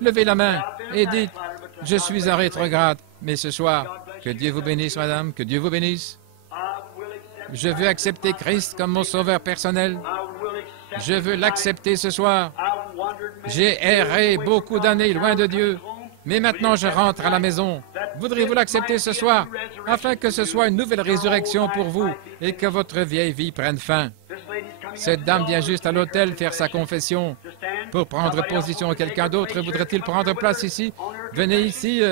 Levez la main et dites « Je suis un rétrograde. » Mais ce soir, que Dieu vous bénisse, madame, que Dieu vous bénisse. Je veux accepter Christ comme mon sauveur personnel. Je veux l'accepter ce soir. J'ai erré beaucoup d'années loin de Dieu, mais maintenant je rentre à la maison. Voudriez-vous l'accepter ce soir, afin que ce soit une nouvelle résurrection pour vous et que votre vieille vie prenne fin? Cette dame vient juste à l'hôtel faire sa confession. Pour prendre position, quelqu'un d'autre voudrait-il prendre place ici? Venez ici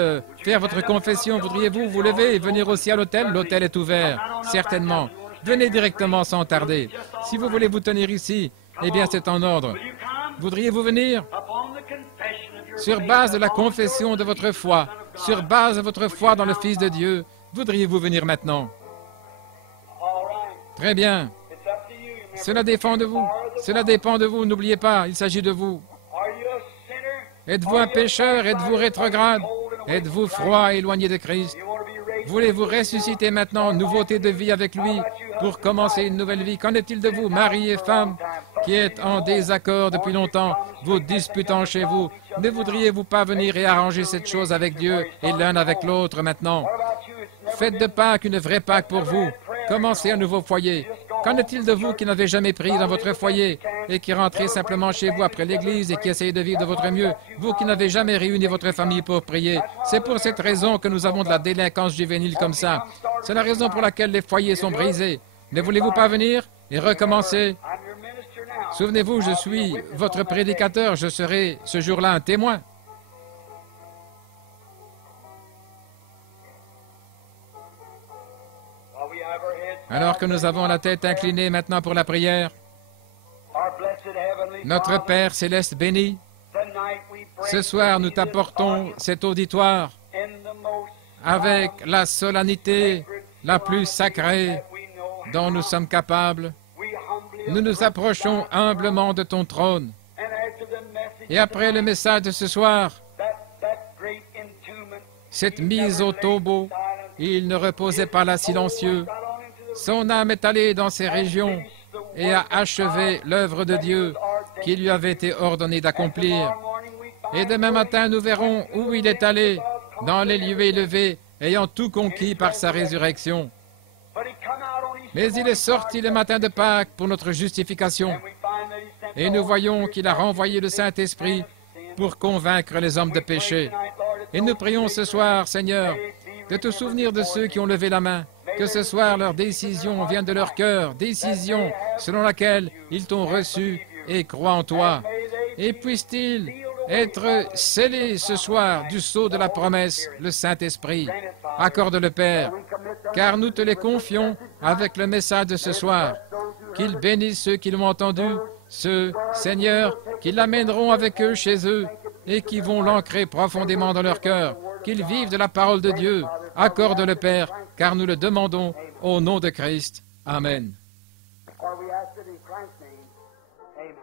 faire votre confession. Voudriez-vous vous lever et venir aussi à l'hôtel? L'hôtel est ouvert, certainement. Venez directement sans tarder. Si vous voulez vous tenir ici, eh bien c'est en ordre. Voudriez-vous venir? Sur base de la confession de votre foi, sur base de votre foi dans le Fils de Dieu, voudriez-vous venir maintenant? Très bien. Cela dépend de vous. Cela dépend de vous. N'oubliez pas, il s'agit de vous. Êtes-vous un pécheur? Êtes-vous rétrograde? Êtes-vous froid, éloigné de Christ? Voulez-vous ressusciter maintenant, nouveauté de vie avec lui, pour commencer une nouvelle vie? Qu'en est-il de vous, mari et femme, qui êtes en désaccord depuis longtemps, vous disputant chez vous? Ne voudriez-vous pas venir et arranger cette chose avec Dieu et l'un avec l'autre maintenant? Faites de Pâques une vraie Pâques pour vous. Commencez un nouveau foyer. Qu'en est-il de vous qui n'avez jamais prié dans votre foyer et qui rentrez simplement chez vous après l'église et qui essayez de vivre de votre mieux? Vous qui n'avez jamais réuni votre famille pour prier. C'est pour cette raison que nous avons de la délinquance juvénile comme ça. C'est la raison pour laquelle les foyers sont brisés. Ne voulez-vous pas venir et recommencer? Souvenez-vous, je suis votre prédicateur. Je serai ce jour-là un témoin. Alors que nous avons la tête inclinée maintenant pour la prière, notre Père céleste béni, ce soir nous t'apportons cet auditoire avec la solennité la plus sacrée dont nous sommes capables. Nous nous approchons humblement de ton trône. Et après le message de ce soir, cette mise au tombeau, il ne reposait pas là silencieux. Son âme est allée dans ces régions et a achevé l'œuvre de Dieu qui lui avait été ordonnée d'accomplir. Et demain matin, nous verrons où il est allé, dans les lieux élevés, ayant tout conquis par sa résurrection. Mais il est sorti le matin de Pâques pour notre justification. Et nous voyons qu'il a renvoyé le Saint-Esprit pour convaincre les hommes de péché. Et nous prions ce soir, Seigneur, de te souvenir de ceux qui ont levé la main, que ce soir leur décision vienne de leur cœur, décision selon laquelle ils t'ont reçu et croient en toi. Et puisse-t-il être scellé ce soir du sceau de la promesse, le Saint-Esprit. Accorde-le, Père, car nous te les confions avec le message de ce soir. Qu'il bénisse ceux qui l'ont entendu, ceux, Seigneur, qui l'amèneront avec eux chez eux et qui vont l'ancrer profondément dans leur cœur. Qu'ils vivent de la parole de Dieu. Accorde-le, Père, car nous le demandons au nom de Christ. Amen. For we ask it in Christ's name. Amen.